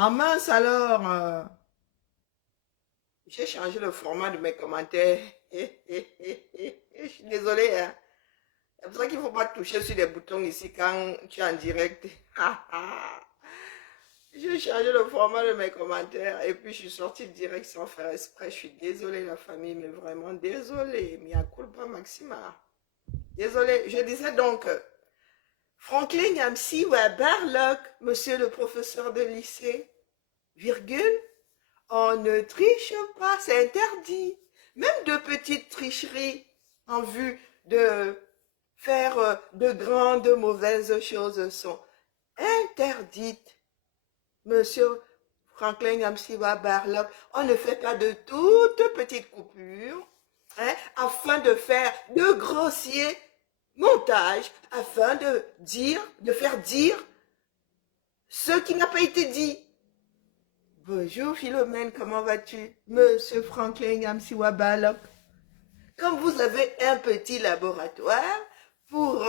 Ah mince alors, j'ai changé le format de mes commentaires. Je suis désolée, hein. C'est pour ça qu'il ne faut pas toucher sur les boutons ici quand tu es en direct. J'ai changé le format de mes commentaires et puis je suis sortie direct sans faire exprès. Je suis désolée la famille, mais vraiment désolée. Mea culpa maxima. Désolée. Je disais donc, Franklin Yamsi Barlock, monsieur le professeur de lycée, virgule, on ne triche pas, c'est interdit. Même de petites tricheries en vue de faire de grandes mauvaises choses sont interdites. Monsieur Franklin Yamsiwa Barlock, on ne fait pas de toutes petites coupures hein, afin de faire de grossiers montages, afin de faire dire ce qui n'a pas été dit. Bonjour Philomène, comment vas-tu? Monsieur Franklin Yamsiwa Barlock. Quand vous avez un petit laboratoire pour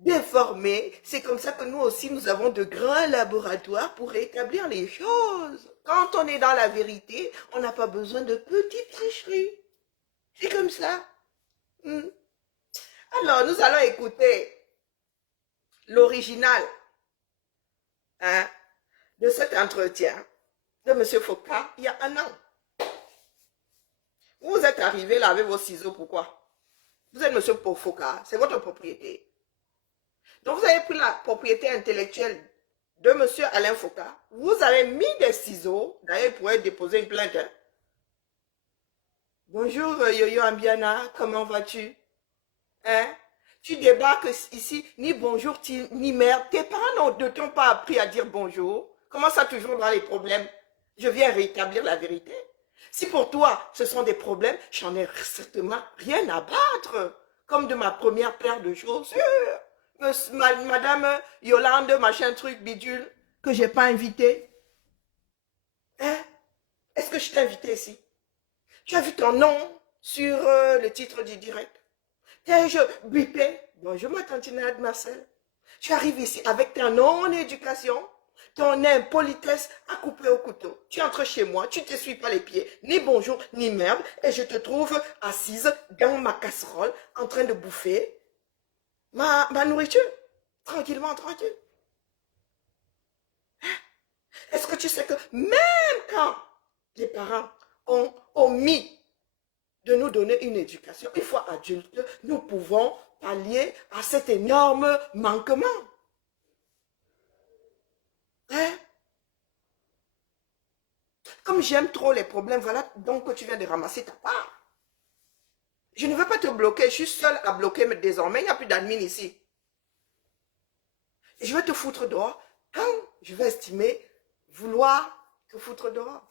déformer, c'est comme ça que nous aussi, nous avons de grands laboratoires pour établir les choses. Quand on est dans la vérité, on n'a pas besoin de petites tricheries. C'est comme ça. Alors, nous allons écouter l'original hein, de cet entretien de M. Foucault il y a un an. Vous êtes arrivé là avec vos ciseaux, pourquoi? Vous êtes M. Foucault, c'est votre propriété. Donc, vous avez pris la propriété intellectuelle de M. Alain Foucault. Vous avez mis des ciseaux. D'ailleurs, il pourrait déposer une plainte. Hein? Bonjour, Yo-Yo Ambiana, comment vas-tu? Hein? Tu débarques ici, ni bonjour, ni merde. Tes parents ne t'ont pas appris à dire bonjour. Comment ça, toujours dans les problèmes? Je viens rétablir la vérité. Si pour toi, ce sont des problèmes, j'en ai certainement rien à battre. Comme de ma première paire de chaussures. Madame Yolande, machin truc bidule, que j'ai pas invité. Hein? Est-ce que je t'ai invité ici? Tu as vu ton nom sur le titre du direct? T'ai-je bipé? Bonjour ma tantinade Marcel. Tu arrives ici avec ta non-éducation, ton impolitesse à couper au couteau. Tu entres chez moi, tu ne t'essuies pas les pieds, ni bonjour, ni merde, et je te trouve assise dans ma casserole en train de bouffer ma nourriture. Tranquillement, tranquille. Est-ce que tu sais que même quand les parents ont omis de nous donner une éducation, une fois adultes, nous pouvons pallier à cet énorme manquement. Hein? Comme j'aime trop les problèmes, voilà donc que tu viens de ramasser ta part. Je ne veux pas te bloquer, je suis seule à bloquer mais désormais, il n'y a plus d'admin ici. Et je vais te foutre dehors quand je vais estimer vouloir te foutre dehors.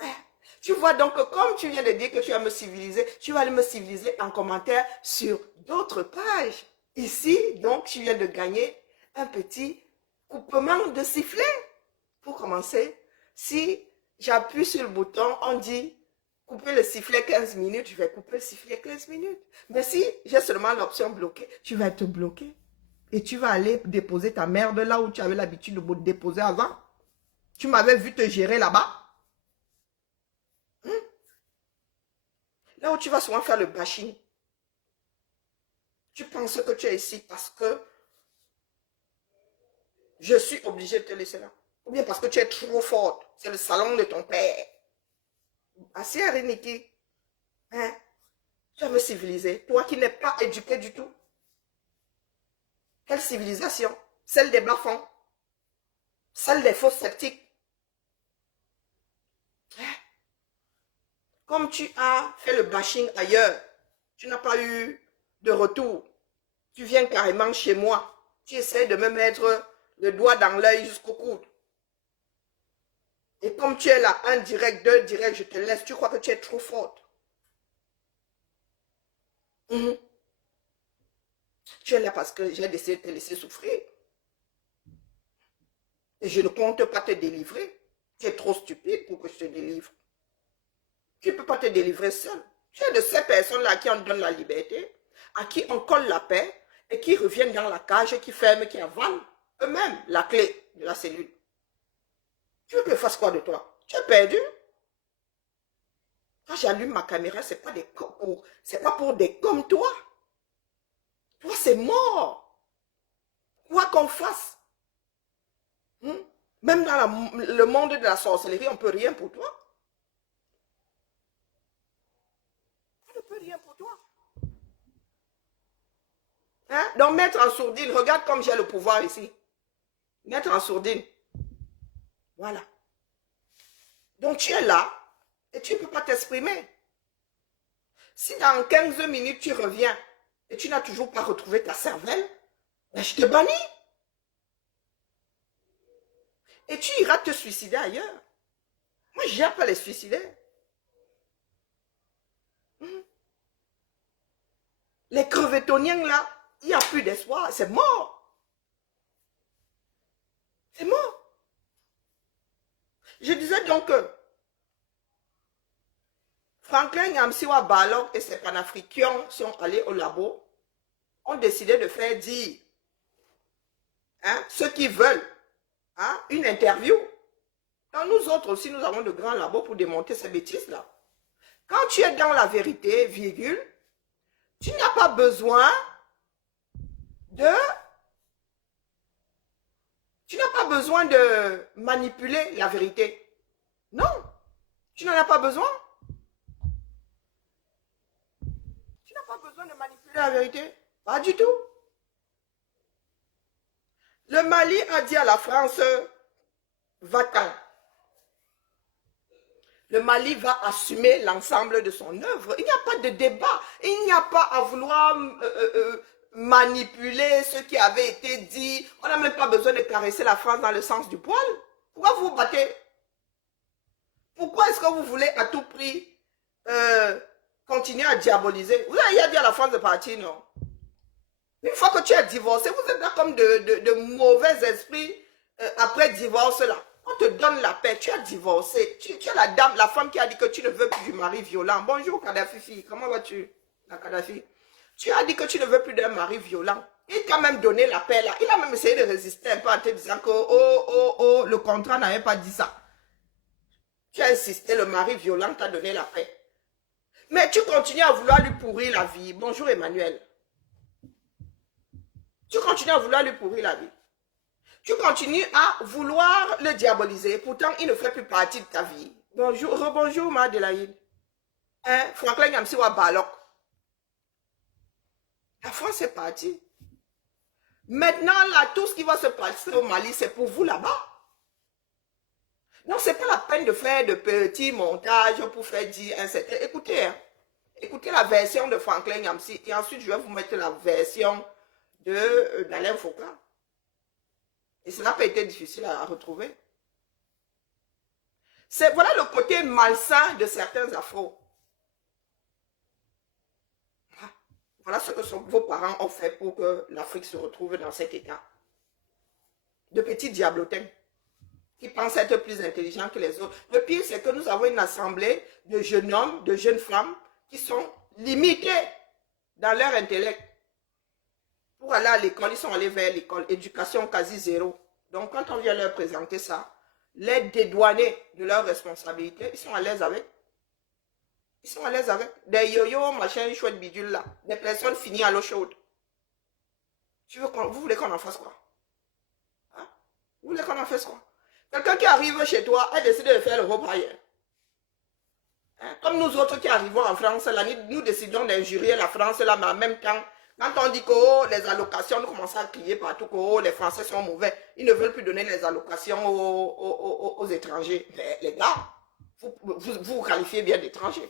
Hein? Tu vois donc, comme tu viens de dire que tu vas me civiliser, tu vas aller me civiliser en commentaire sur d'autres pages. Ici, donc, tu viens de gagner un petit coupement de sifflet. Pour commencer, si j'appuie sur le bouton, on dit couper le sifflet 15 minutes, je vais couper le sifflet 15 minutes. Mais si j'ai seulement l'option bloquée, tu vas te bloquer. Et tu vas aller déposer ta merde là où tu avais l'habitude de déposer avant. Tu m'avais vu te gérer là-bas. Là où tu vas souvent faire le bashing. Tu penses que tu es ici parce que je suis obligé de te laisser là. Ou bien parce que tu es trop forte. C'est le salon de ton père. Assez Aréniki. Hein? Tu vas me civiliser. Toi qui n'es pas éduqué du tout. Quelle civilisation? Celle des bas-fonds. Celle des fausses sceptiques. Hein? Comme tu as fait le bashing ailleurs, tu n'as pas eu de retour. Tu viens carrément chez moi. Tu essaies de me mettre le doigt dans l'œil jusqu'au coude. Et comme tu es là, un direct, deux directs, je te laisse. Tu crois que tu es trop forte. Tu es là parce que j'ai décidé de te laisser souffrir. Et je ne compte pas te délivrer. Tu es trop stupide pour que je te délivre. Tu ne peux pas te délivrer seul. Tu es de ces personnes-là à qui on donne la liberté, à qui on colle la paix, et qui reviennent dans la cage, qui ferment, qui avalent eux-mêmes la clé. de la cellule. Tu veux que je fasse quoi de toi? Tu es perdu? Quand j'allume ma caméra, c'est pas pour des comme toi. Toi, c'est mort. Quoi qu'on fasse. Même dans le monde de la sorcellerie, on ne peut rien pour toi. On ne peut rien pour toi. Hein? Donc, mettre en sourdine, regarde comme j'ai le pouvoir ici. Mettre en sourdine. Voilà. Donc, tu es là et tu ne peux pas t'exprimer. Si dans 15 minutes, tu reviens et tu n'as toujours pas retrouvé ta cervelle, ben je te bannis. Et tu iras te suicider ailleurs. Moi, je n'aime pas les suicidaires. Les crevettoniens, là, il n'y a plus d'espoir. C'est mort. C'est mort. Je disais donc que Franklin Nyamsiwa Balog et ses panafricains sont allés au labo, ont décidé de faire dire ceux qui veulent une interview. Donc nous autres aussi, nous avons de grands labos pour démonter ces bêtises-là. Quand tu es dans la vérité, virgule, tu n'as pas besoin de... Tu n'as pas besoin de manipuler la vérité. Non, tu n'en as pas besoin. Tu n'as pas besoin de manipuler la vérité. Pas du tout. Le Mali a dit à la France, va-t'en. Le Mali va assumer l'ensemble de son œuvre. Il n'y a pas de débat. Il n'y a pas à vouloir manipuler ce qui avait été dit. On n'a même pas besoin de caresser la France dans le sens du poil. Pourquoi vous vous battez? Pourquoi est-ce que vous voulez à tout prix continuer à diaboliser? Vous avez dit à la France de partir, non? Une fois que tu es divorcé, vous êtes là comme de mauvais esprits après divorce là. On te donne la paix, tu es divorcé. Tu es la dame, la femme qui a dit que tu ne veux plus du mari violent. Bonjour Kadhafi, fille. Comment vas-tu, la Kadhafi? Tu as dit que tu ne veux plus d'un mari violent. Il t'a même donné la paix là. Il a même essayé de résister un peu en te disant que le contrat n'avait pas dit ça. Tu as insisté, le mari violent t'a donné la paix. Mais tu continues à vouloir lui pourrir la vie. Bonjour Emmanuel. Tu continues à vouloir lui pourrir la vie. Tu continues à vouloir le diaboliser. Pourtant, il ne fait plus partie de ta vie. Bonjour, rebonjour, Madelaïde. Franklin Nyamsiwa Balok. La France est partie. Maintenant, là, tout ce qui va se passer au Mali, c'est pour vous là-bas. Non, ce n'est pas la peine de faire de petits montages pour faire dire un certain... Écoutez, écoutez la version de Franklin Nyamsi et ensuite, je vais vous mettre la version d'Alain Foucault. Et cela n'a pas été difficile à retrouver. Voilà le côté malsain de certains afros. Voilà ce que vos parents ont fait pour que l'Afrique se retrouve dans cet état. De petits diablotins qui pensent être plus intelligents que les autres. Le pire, c'est que nous avons une assemblée de jeunes hommes, de jeunes femmes qui sont limités dans leur intellect. Pour aller à l'école, ils sont allés vers l'école. Éducation quasi zéro. Donc, quand on vient leur présenter ça, les dédouaner de leurs responsabilités, ils sont à l'aise avec. Ils sont à l'aise avec. Des yo-yo, machin, chouette bidule là. Des personnes finies à l'eau chaude. Vous voulez qu'on en fasse quoi? Hein? Vous voulez qu'on en fasse quoi? Quelqu'un qui arrive chez toi a décidé de faire le repas hier. Hein? Comme nous autres qui arrivons en France, là, nous décidons d'injurier la France là, mais en même temps, quand on dit que les allocations, nous commençons à crier partout que les Français sont mauvais. Ils ne veulent plus donner les allocations aux étrangers. Mais les gars, vous qualifiez bien d'étrangers.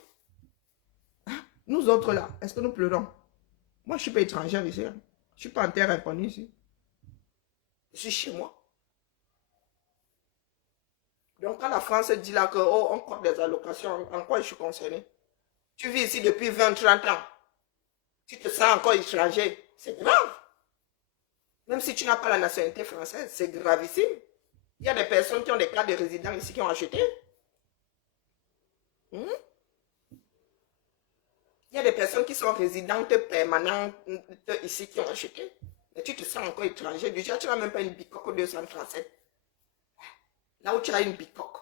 Hein? Nous autres là, est-ce que nous pleurons? Moi, je ne suis pas étrangère ici. Hein? Je ne suis pas en terre inconnue ici. Je suis chez moi. Donc, quand la France dit là que on compte des allocations, en quoi je suis concerné? Tu vis ici depuis 20-30 ans. Tu te sens encore étranger. C'est grave. Même si tu n'as pas la nationalité française, c'est gravissime. Il y a des personnes qui ont des cartes de résidents ici qui ont acheté. Il y a des personnes qui sont résidentes permanentes ici qui ont acheté. Mais tu te sens encore étranger. Déjà, tu n'as même pas une bicoque 237. là où tu as une bicoque.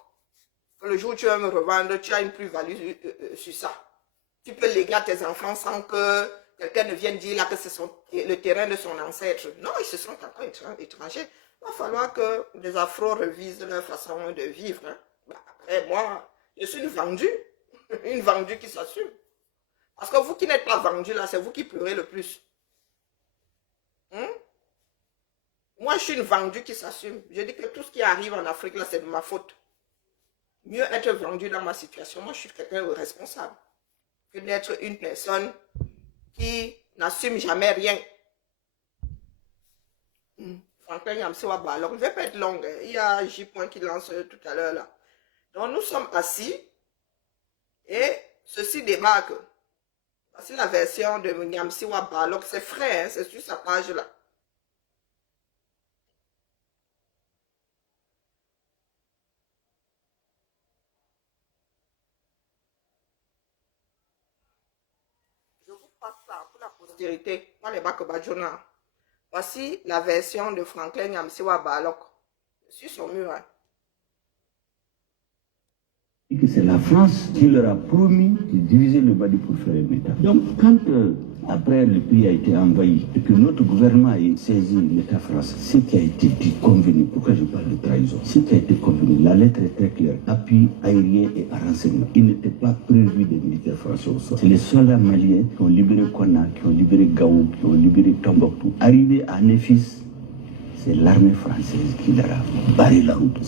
Le jour où tu vas me revendre, tu as une plus-value sur ça. Tu peux léguer à tes enfants sans que quelqu'un ne vienne dire là que c'est le terrain de son ancêtre. Non, ils se sont encore étrangers. Il va falloir que les Afros revisent leur façon de vivre. Hein. Bah, après, moi, je suis une vendue qui s'assume. Parce que vous qui n'êtes pas vendu là, c'est vous qui pleurez le plus. Hein? Moi, je suis une vendue qui s'assume. Je dis que tout ce qui arrive en Afrique là, c'est de ma faute. Mieux être vendu dans ma situation. Moi, je suis quelqu'un de responsable que d'être une personne qui n'assume jamais rien. Franklin Yamsewa Balok, je ne vais pas être longue. Il y a J. qui lance tout à l'heure là. Donc, nous sommes assis et ceci débarque. Voici la version de Yamsewa Balok. C'est frais, hein, c'est sur sa page là. Je vous passe ça pour la postérité. Pas les Bakobadjona. Voici la version de Franklin Yamsewa Balok. Sur son mur. Hein. Que c'est la France qui leur a promis de diviser le Mali pour faire un État. Donc, quand après le pays a été envahi et que notre gouvernement a saisi l'État français, ce qui a été dit, convenu, pourquoi je parle de trahison, ce qui a été convenu, la lettre est très claire, appui aérien et à renseignement. Il n'était pas prévu des militaires français au sol. C'est les soldats maliens qui ont libéré Kona, qui ont libéré Gao, qui ont libéré Tombouctou. Arrivé à Néfis, c'est l'armée française qui leur a barré la route.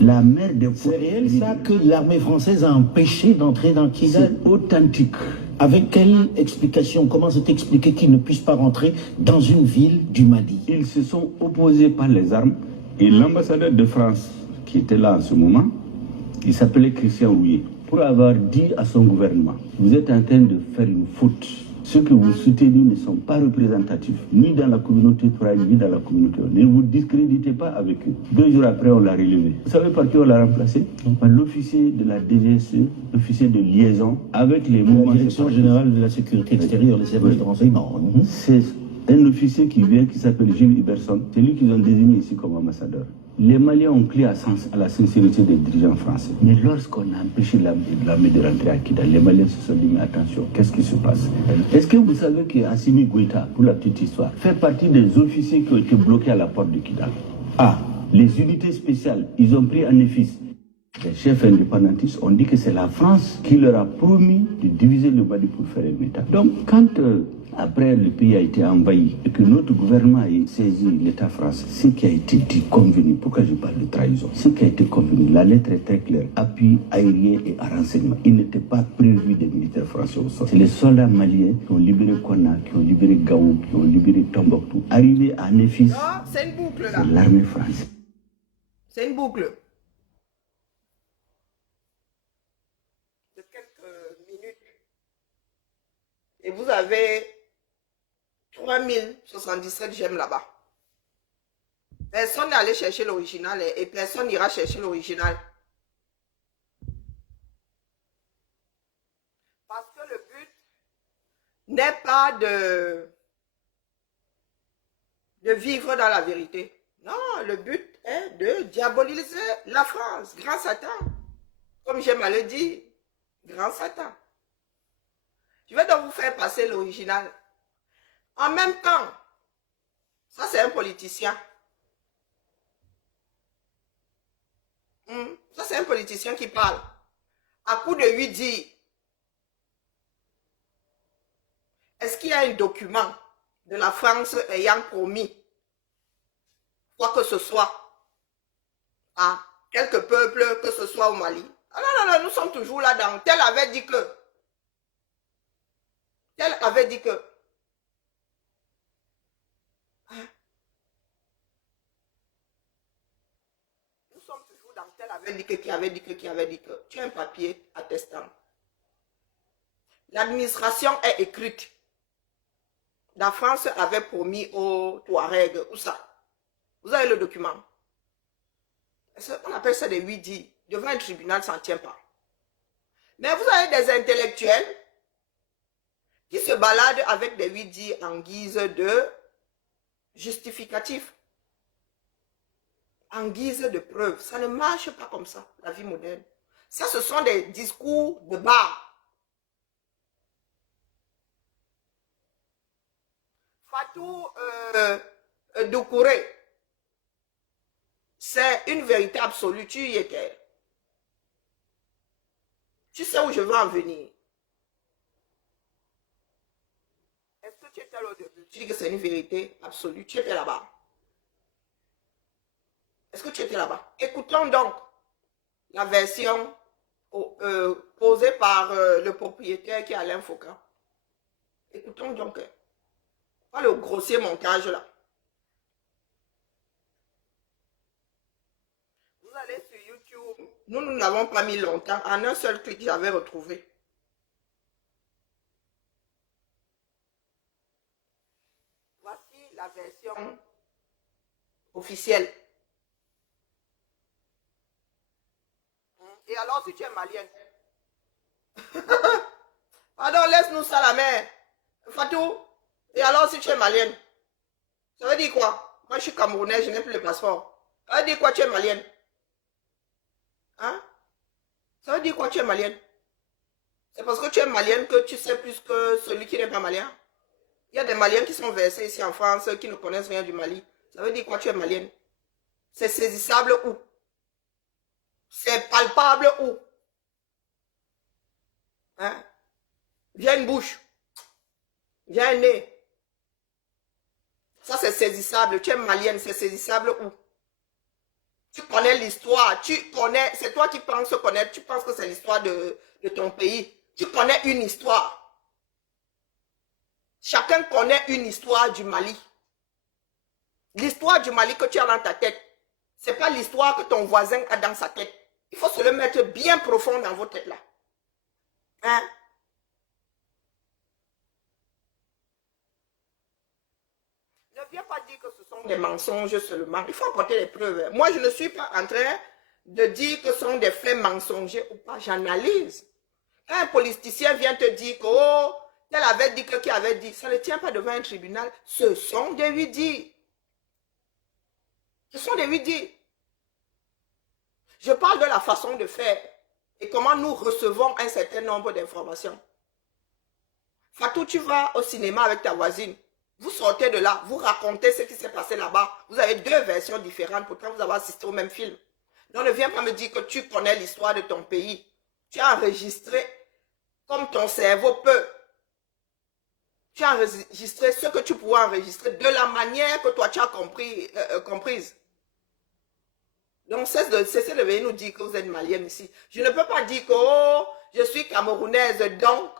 La mer des côtes. C'est réel ça que l'armée française a empêché d'entrer dans Kidal? C'est authentique. Avec quelle explication? Comment c'est expliqué qu'ils ne puissent pas rentrer dans une ville du Mali? Ils se sont opposés par les armes et l'ambassadeur de France qui était là en ce moment, il s'appelait Christian Rouillet, pour avoir dit à son gouvernement, vous êtes en train de faire une faute. Ceux que vous soutenez ne sont pas représentatifs, ni dans la communauté Touareg, ni dans la communauté. Ne vous discréditez pas avec eux. 2 jours après, on l'a relevé. Vous savez par qui on l'a remplacé? Par l'officier de la DGSE, l'officier de liaison avec les mouvements. La Direction générale de la sécurité extérieure, les services de renseignement. C'est un officier qui vient, qui s'appelle Gilles Iberson. C'est lui qu'ils ont désigné ici comme ambassadeur. Les Maliens ont pris à la sincérité des dirigeants français. Mais lorsqu'on a empêché l'armée de rentrer à Kidal, les Maliens se sont dit, mais attention, qu'est-ce qui se passe? Est-ce que vous savez qu'Assimi Goïta, pour la petite histoire, fait partie des officiers qui ont été bloqués à la porte de Kidal? Ah, les unités spéciales, ils ont pris un office. Les chefs indépendantistes ont dit que c'est la France qui leur a promis de diviser le Mali pour faire un État. Donc, quand après le pays a été envahi et que notre gouvernement a saisi l'État français, ce qui a été dit, convenu, pourquoi je parle de trahison, ce qui a été convenu, la lettre est très claire, appui aérien et à renseignement. Il n'était pas prévu des militaires français au sol. C'est les soldats maliens qui ont libéré Kona, qui ont libéré Gao, qui ont libéré Tombouctou. Arrivé à Néfis, c'est une boucle là. C'est l'armée française. C'est une boucle. De quelques minutes. Et vous avez 3077 j'aime là-bas. Personne n'est allé chercher l'original et personne n'ira chercher l'original. Parce que le but n'est pas de vivre dans la vérité. Non, le but est de diaboliser la France. Grand Satan. Comme j'aime à le dire. Grand Satan. Je vais donc vous faire passer l'original. En même temps, ça c'est un politicien. Ça c'est un politicien qui parle. À coup de lui dire, est-ce qu'il y a un document de la France ayant promis quoi que ce soit à quelques peuples, que ce soit au Mali? Ah non, non, non, nous sommes toujours là-dedans. Tel avait dit que. Tel avait dit que. Nous sommes toujours dans tel avait dit que, qui avait dit que, qui avait dit que. Tu as un papier attestant. L'administration est écrite. La France avait promis aux Touaregs, où ça? Vous avez le document. On appelle ça des 8-10. Devant un tribunal, ça ne tient pas. Mais vous avez des intellectuels qui se baladent avec des 8-10 en guise de justificatif. en guise de preuve. Ça ne marche pas comme ça, la vie moderne. Ça, ce sont des discours de bar. Fatou Doucouré, c'est une vérité absolue. Tu y étais. Tu sais où je veux en venir. Est-ce que tu étais là au début? Tu dis que c'est une vérité absolue. Tu étais là-bas. Est-ce que tu étais là-bas? Écoutons donc la version posée par le propriétaire qui est Alain Foucault. Écoutons donc. Pas le grossier montage là. Vous allez sur YouTube. Nous n'avons pas mis longtemps. En un seul clic, j'avais retrouvé. Voici la version officielle. Et alors, si tu es malienne? Pardon, laisse-nous ça la main. Fatou, et alors si tu es malienne? Ça veut dire quoi? Moi, je suis camerounais, je n'ai plus le passeport. Ça veut dire quoi, tu es malienne? Hein? Ça veut dire quoi, tu es malienne? C'est parce que tu es malienne que tu sais plus que celui qui n'est pas malien. Il y a des Maliens qui sont versés ici en France, qui ne connaissent rien du Mali. Ça veut dire quoi, tu es malienne? C'est saisissable où? C'est palpable où? Hein? Viens une bouche. Viens un nez. Ça, c'est saisissable. Tu es malienne, c'est saisissable où? Tu connais l'histoire. Tu connais, c'est toi qui penses connaître. Tu penses que c'est l'histoire de ton pays. Tu connais une histoire. Chacun connaît une histoire du Mali. L'histoire du Mali que tu as dans ta tête, ce n'est pas l'histoire que ton voisin a dans sa tête. Il faut se le mettre bien profond dans vos têtes là. Hein? Ne viens pas dire que ce sont des mensonges seulement. Il faut apporter les preuves. Moi, je ne suis pas en train de dire que ce sont des faits mensongers ou pas. J'analyse. Quand un politicien vient te dire que oh, tel avait dit que qui avait dit, ça ne tient pas devant un tribunal. Ce sont des oui-dits. Ce sont des oui-dits. Je parle de la façon de faire et comment nous recevons un certain nombre d'informations. Fatou, tu vas au cinéma avec ta voisine. Vous sortez de là, vous racontez ce qui s'est passé là-bas. Vous avez deux versions différentes, pourtant vous avez assisté au même film. Donc ne viens pas me dire que tu connais l'histoire de ton pays. Tu as enregistré comme ton cerveau peut. Tu as enregistré ce que tu pouvais enregistrer de la manière que toi tu as comprise. Donc cessez de venir nous dire que vous êtes malienne ici. Je ne peux pas dire que oh, je suis camerounaise, donc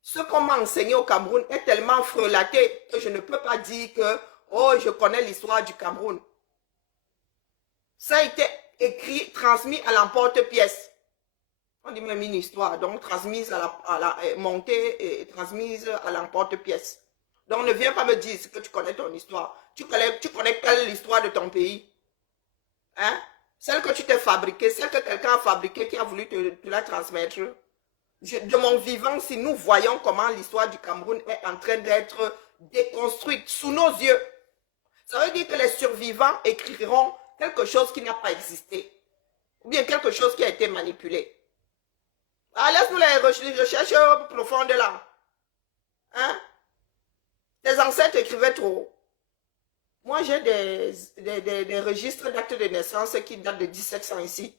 ce qu'on m'a enseigné au Cameroun est tellement frelaté que je ne peux pas dire que oh, je connais l'histoire du Cameroun. Ça a été écrit, transmis à l'emporte-pièce. On dit même une histoire, donc transmise montée et transmise à l'emporte-pièce. Donc ne viens pas me dire que tu connais ton histoire. Tu connais quelle l'histoire de ton pays? Hein? Celle que tu t'es fabriquée, celle que quelqu'un a fabriquée, qui a voulu te la transmettre. De mon vivant, si nous voyons comment l'histoire du Cameroun est en train d'être déconstruite sous nos yeux, ça veut dire que les survivants écriront quelque chose qui n'a pas existé. Ou bien quelque chose qui a été manipulé. Ah, laisse-nous les recherches profondes là. Hein? Tes ancêtres écrivaient trop. Moi, j'ai des registres d'actes de naissance qui datent de 1700 ici.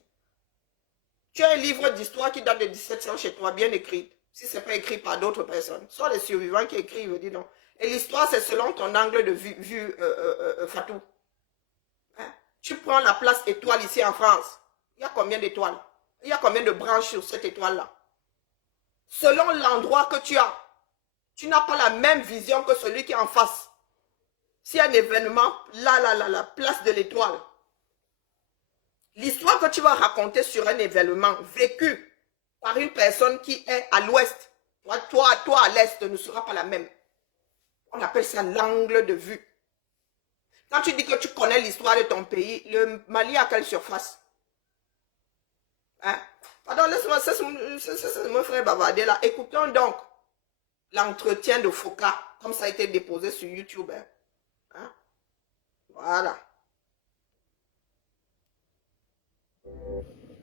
Tu as un livre d'histoire qui date de 1700 chez toi, bien écrit. Si ce n'est pas écrit par d'autres personnes. Soit les survivants qui écrivent, dis donc. Et l'histoire, c'est selon ton angle de vue Fatou. Hein? Tu prends la place étoile ici en France. Il y a combien d'étoiles? Il y a combien de branches sur cette étoile-là? Selon l'endroit que tu n'as pas la même vision que celui qui est en face. S'il y a un événement, la place de l'étoile. L'histoire que tu vas raconter sur un événement vécu par une personne qui est à l'ouest, toi à l'est ne sera pas la même. On appelle ça l'angle de vue. Quand tu dis que tu connais l'histoire de ton pays, le Mali a quelle surface? Hein? Pardon, laisse-moi, ça me ferait bavarder là. Écoutons donc l'entretien de Foucault, comme ça a été déposé sur YouTube. Hein? Voilà.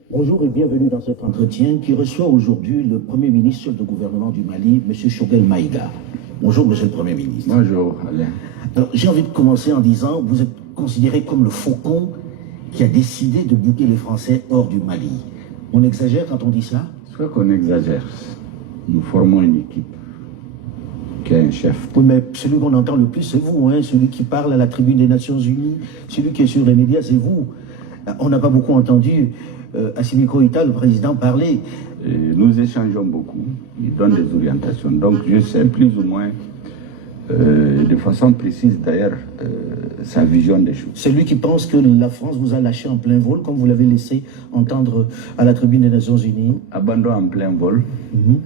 Bonjour et bienvenue dans cet entretien qui reçoit aujourd'hui le Premier ministre chef de gouvernement du Mali, M. Choguel Maïga. Bonjour, Monsieur le Premier ministre. Bonjour, Alain. Alors, j'ai envie de commencer en disant, vous êtes considéré comme le faucon qui a décidé de bouter les Français hors du Mali. On exagère quand on dit ça? Je crois qu'on exagère. Nous formons une équipe qui a un chef. Oui, mais celui qu'on entend le plus, c'est vous, hein, celui qui parle à la tribune des Nations Unies, celui qui est sur les médias, c'est vous. On n'a pas beaucoup entendu Assimi Goïta, le président, parler. Et nous échangeons beaucoup. Il donne des orientations. Donc je sais plus ou moins, de façon précise d'ailleurs, sa vision des choses. C'est lui qui pense que la France vous a lâché en plein vol, comme vous l'avez laissé entendre à la tribune des Nations Unies. Abandon en plein vol,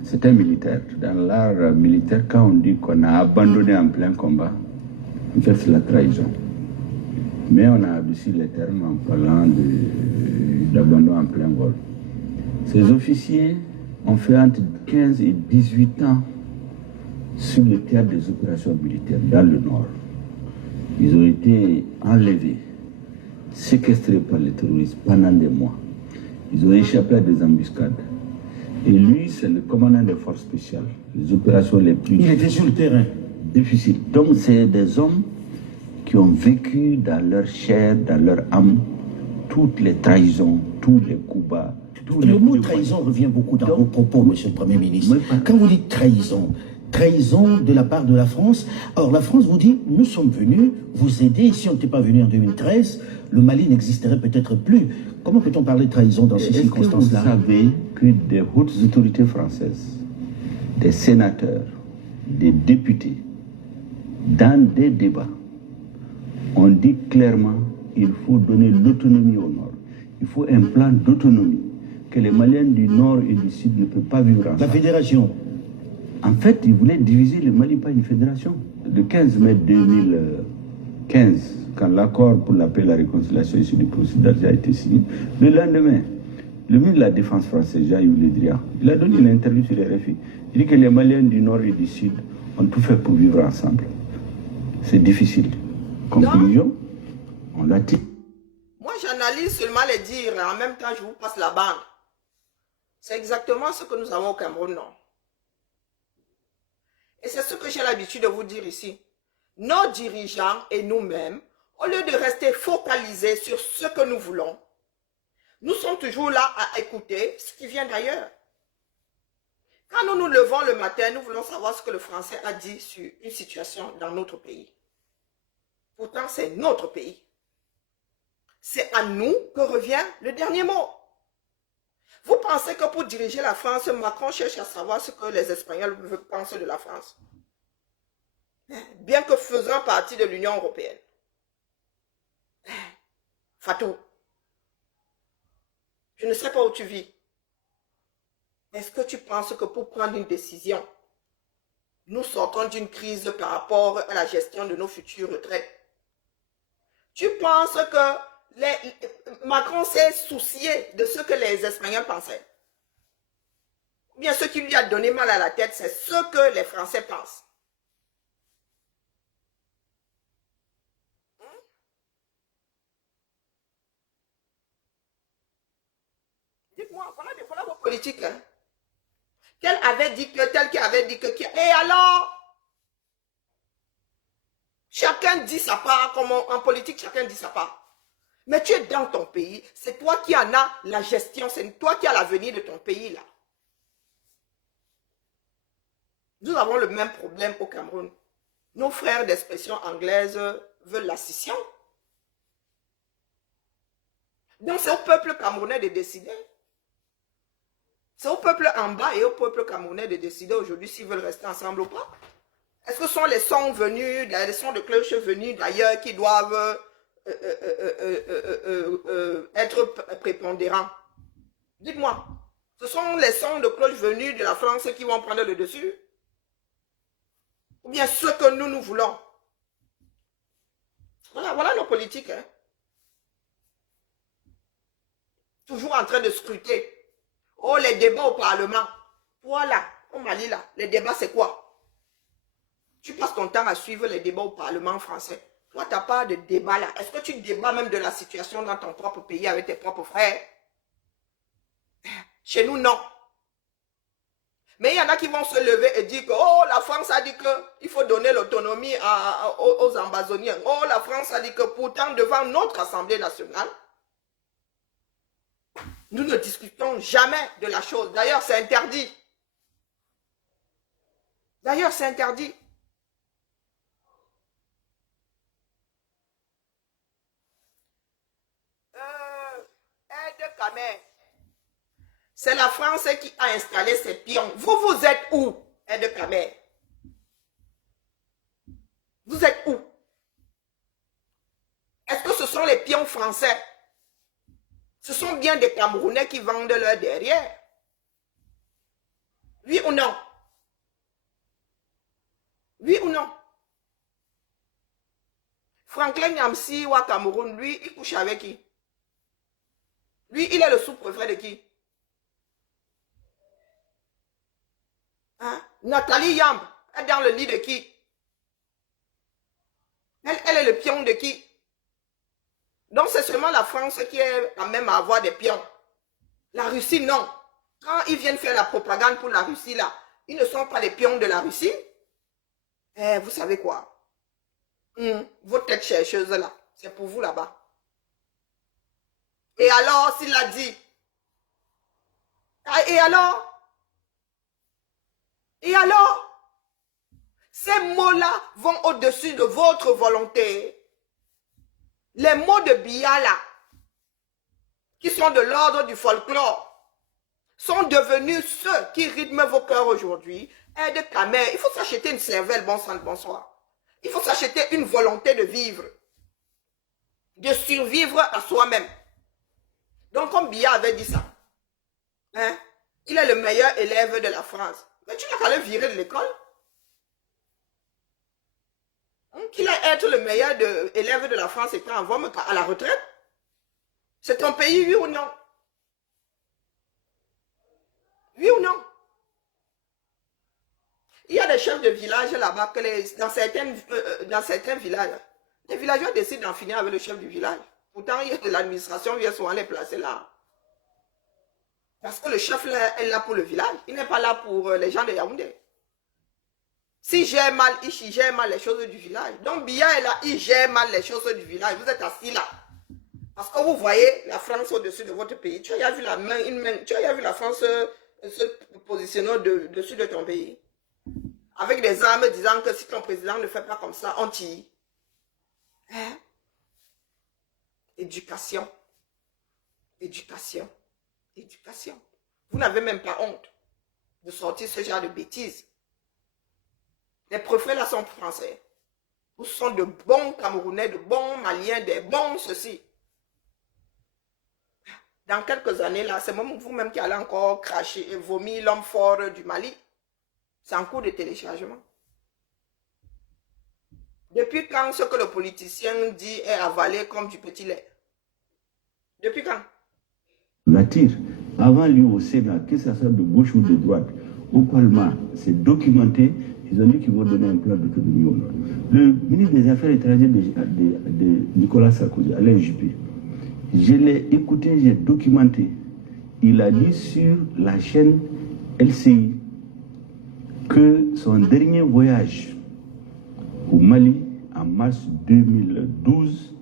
c'est un militaire. Dans l'art militaire, quand on dit qu'on a abandonné en plein combat, en fait c'est la trahison. Mais on a adouci les termes en parlant d'abandon en plein vol. Ces officiers ont fait entre 15 et 18 ans sur le théâtre des opérations militaires dans le Nord. Ils ont été enlevés, séquestrés par les terroristes pendant des mois. Ils ont échappé à des embuscades. Et lui, c'est le commandant des forces spéciales, les opérations les plus... Il était sur le terrain. Difficiles. Donc c'est des hommes qui ont vécu dans leur chair, dans leur âme, toutes les trahisons, tous les coups bas. Le mot trahison revient beaucoup dans vos propos, Monsieur le Premier ministre. Quand vous dites trahison, trahison de la part de la France, alors la France vous dit, nous sommes venus vous aider, si on n'était pas venu en 2013, le Mali n'existerait peut-être plus. Comment peut-on parler de trahison dans ces circonstances-là? Vous savez que des hautes autorités françaises, des sénateurs, des députés, dans des débats, on dit clairement qu'il faut donner l'autonomie au Nord. Il faut un plan d'autonomie, que les Maliens du Nord et du Sud ne peuvent pas vivre ensemble. La fédération. En fait, ils voulaient diviser le Mali par une fédération. Le 15 mai 2015, quand l'accord pour la paix et la réconciliation issu du processus d'Alger a été signé, le lendemain, le ministre de la Défense français, Jean-Yves Le Drian, il a donné une interview sur RFI. Il dit que les Maliens du Nord et du Sud ont tout fait pour vivre ensemble. C'est difficile. Conclusion, on l'a dit. Moi, j'analyse seulement les dires et en même temps, je vous passe la bande. C'est exactement ce que nous avons au Cameroun, non? Et c'est ce que j'ai l'habitude de vous dire ici. Nos dirigeants et nous-mêmes, au lieu de rester focalisés sur ce que nous voulons, nous sommes toujours là à écouter ce qui vient d'ailleurs. Quand nous nous levons le matin, nous voulons savoir ce que le Français a dit sur une situation dans notre pays. Pourtant, c'est notre pays. C'est à nous que revient le dernier mot. Vous pensez que pour diriger la France, Macron cherche à savoir ce que les Espagnols pensent de la France? Bien que faisant partie de l'Union européenne. Fatou, je ne sais pas où tu vis. Est-ce que tu penses que pour prendre une décision, nous sortons d'une crise par rapport à la gestion de nos futures retraites? Tu penses que Macron s'est soucié de ce que les Espagnols pensaient? Ou bien ce qui lui a donné mal à la tête, c'est ce que les Français pensent. Dites-moi, voilà vos politiques. Hein? Tel avait dit que, tel qui avait dit que... Et alors? Chacun dit sa part, comme en politique, chacun dit sa part. Mais tu es dans ton pays, c'est toi qui en as la gestion, c'est toi qui as l'avenir de ton pays là. Nous avons le même problème au Cameroun. Nos frères d'expression anglaise veulent la scission. Donc c'est au peuple camerounais de décider. C'est au peuple en bas et au peuple camerounais de décider aujourd'hui s'ils veulent rester ensemble ou pas. Est-ce que ce sont les sons venus, les sons de cloche venus d'ailleurs qui doivent être prépondérants? Dites-moi, ce sont les sons de cloche venus de la France qui vont prendre le dessus? Ou bien ce que nous voulons? Voilà nos politiques. Hein? Toujours en train de scruter. Oh, les débats au Parlement. Voilà, au Mali là, les débats c'est quoi? Tu passes ton temps à suivre les débats au Parlement français. Toi, tu n'as pas de débat là. Est-ce que tu débats même de la situation dans ton propre pays avec tes propres frères? Chez nous, non. Mais il y en a qui vont se lever et dire que oh, la France a dit qu'il faut donner l'autonomie aux Amazoniens. Oh, la France a dit que pourtant, devant notre Assemblée nationale, nous ne discutons jamais de la chose. D'ailleurs, c'est interdit. D'ailleurs, c'est interdit. Aide Kamer. C'est la France qui a installé ces pions. Vous, vous êtes où, Aide Kamer? Vous êtes où? Est-ce que ce sont les pions français? Ce sont bien des Camerounais qui vendent leur derrière. Oui ou non? Oui ou non? Franklin Nyamsi ou à Cameroun, lui, il couche avec qui? Lui, il est le sous-préfet de qui? Hein? Nathalie Yamb est dans le lit de qui? Elle est le pion de qui? Donc c'est seulement la France qui est quand même à avoir des pions. La Russie, non. Quand ils viennent faire la propagande pour la Russie, là, ils ne sont pas des pions de la Russie. Eh, vous savez quoi? Votre tête chercheuse, là, c'est pour vous là-bas. Et alors, s'il a dit? Et alors? Et alors? Ces mots-là vont au-dessus de votre volonté. Les mots de Biya, là, qui sont de l'ordre du folklore, sont devenus ceux qui rythment vos cœurs aujourd'hui. Aide Kamer, il faut s'acheter une cervelle, bon sang de bonsoir. Il faut s'acheter une volonté de vivre, de survivre à soi-même. Donc, comme Biya avait dit ça, hein, il est le meilleur élève de la France. Mais tu n'as qu'à le virer de l'école. Qu'il allait être le meilleur élève de la France et quand on va à la retraite. C'est ton pays, oui ou non? Oui ou non? Il y a des chefs de village là-bas, dans certains villages, les villageois décident d'en finir avec le chef du village. Pourtant, l'administration vient souvent les placer là. Parce que le chef là, est là pour le village. Il n'est pas là pour les gens de Yaoundé. S'il gère mal, il gère mal les choses du village. Donc Biya est là, il gère mal les choses du village. Vous êtes assis là. Parce que vous voyez la France au-dessus de votre pays. Tu as vu la main, tu as vu la France se positionner au-dessus de ton pays. Avec des armes disant que si ton président ne fait pas comme ça, on tire. Hein? Éducation. Éducation. Éducation. Vous n'avez même pas honte de sortir ce genre de bêtises. Les préfets là sont français. Vous sont de bons Camerounais, de bons Maliens, des bons ceci. Dans quelques années là, c'est vous-même qui allez encore cracher et vomir l'homme fort du Mali. C'est en cours de téléchargement. Depuis quand ce que le politicien dit est avalé comme du petit lait? Depuis quand? L'attire. Avant lui au Sénat, que ce soit de gauche ou de droite, au Parlement, c'est documenté. Ils ont dit qu'ils vont donner un plan d'autonomie au Nord. Le ministre des Affaires étrangères de Nicolas Sarkozy, Alain Juppé, je l'ai écouté, j'ai documenté. Il a dit sur la chaîne LCI que son dernier voyage au Mali, en mars 2012,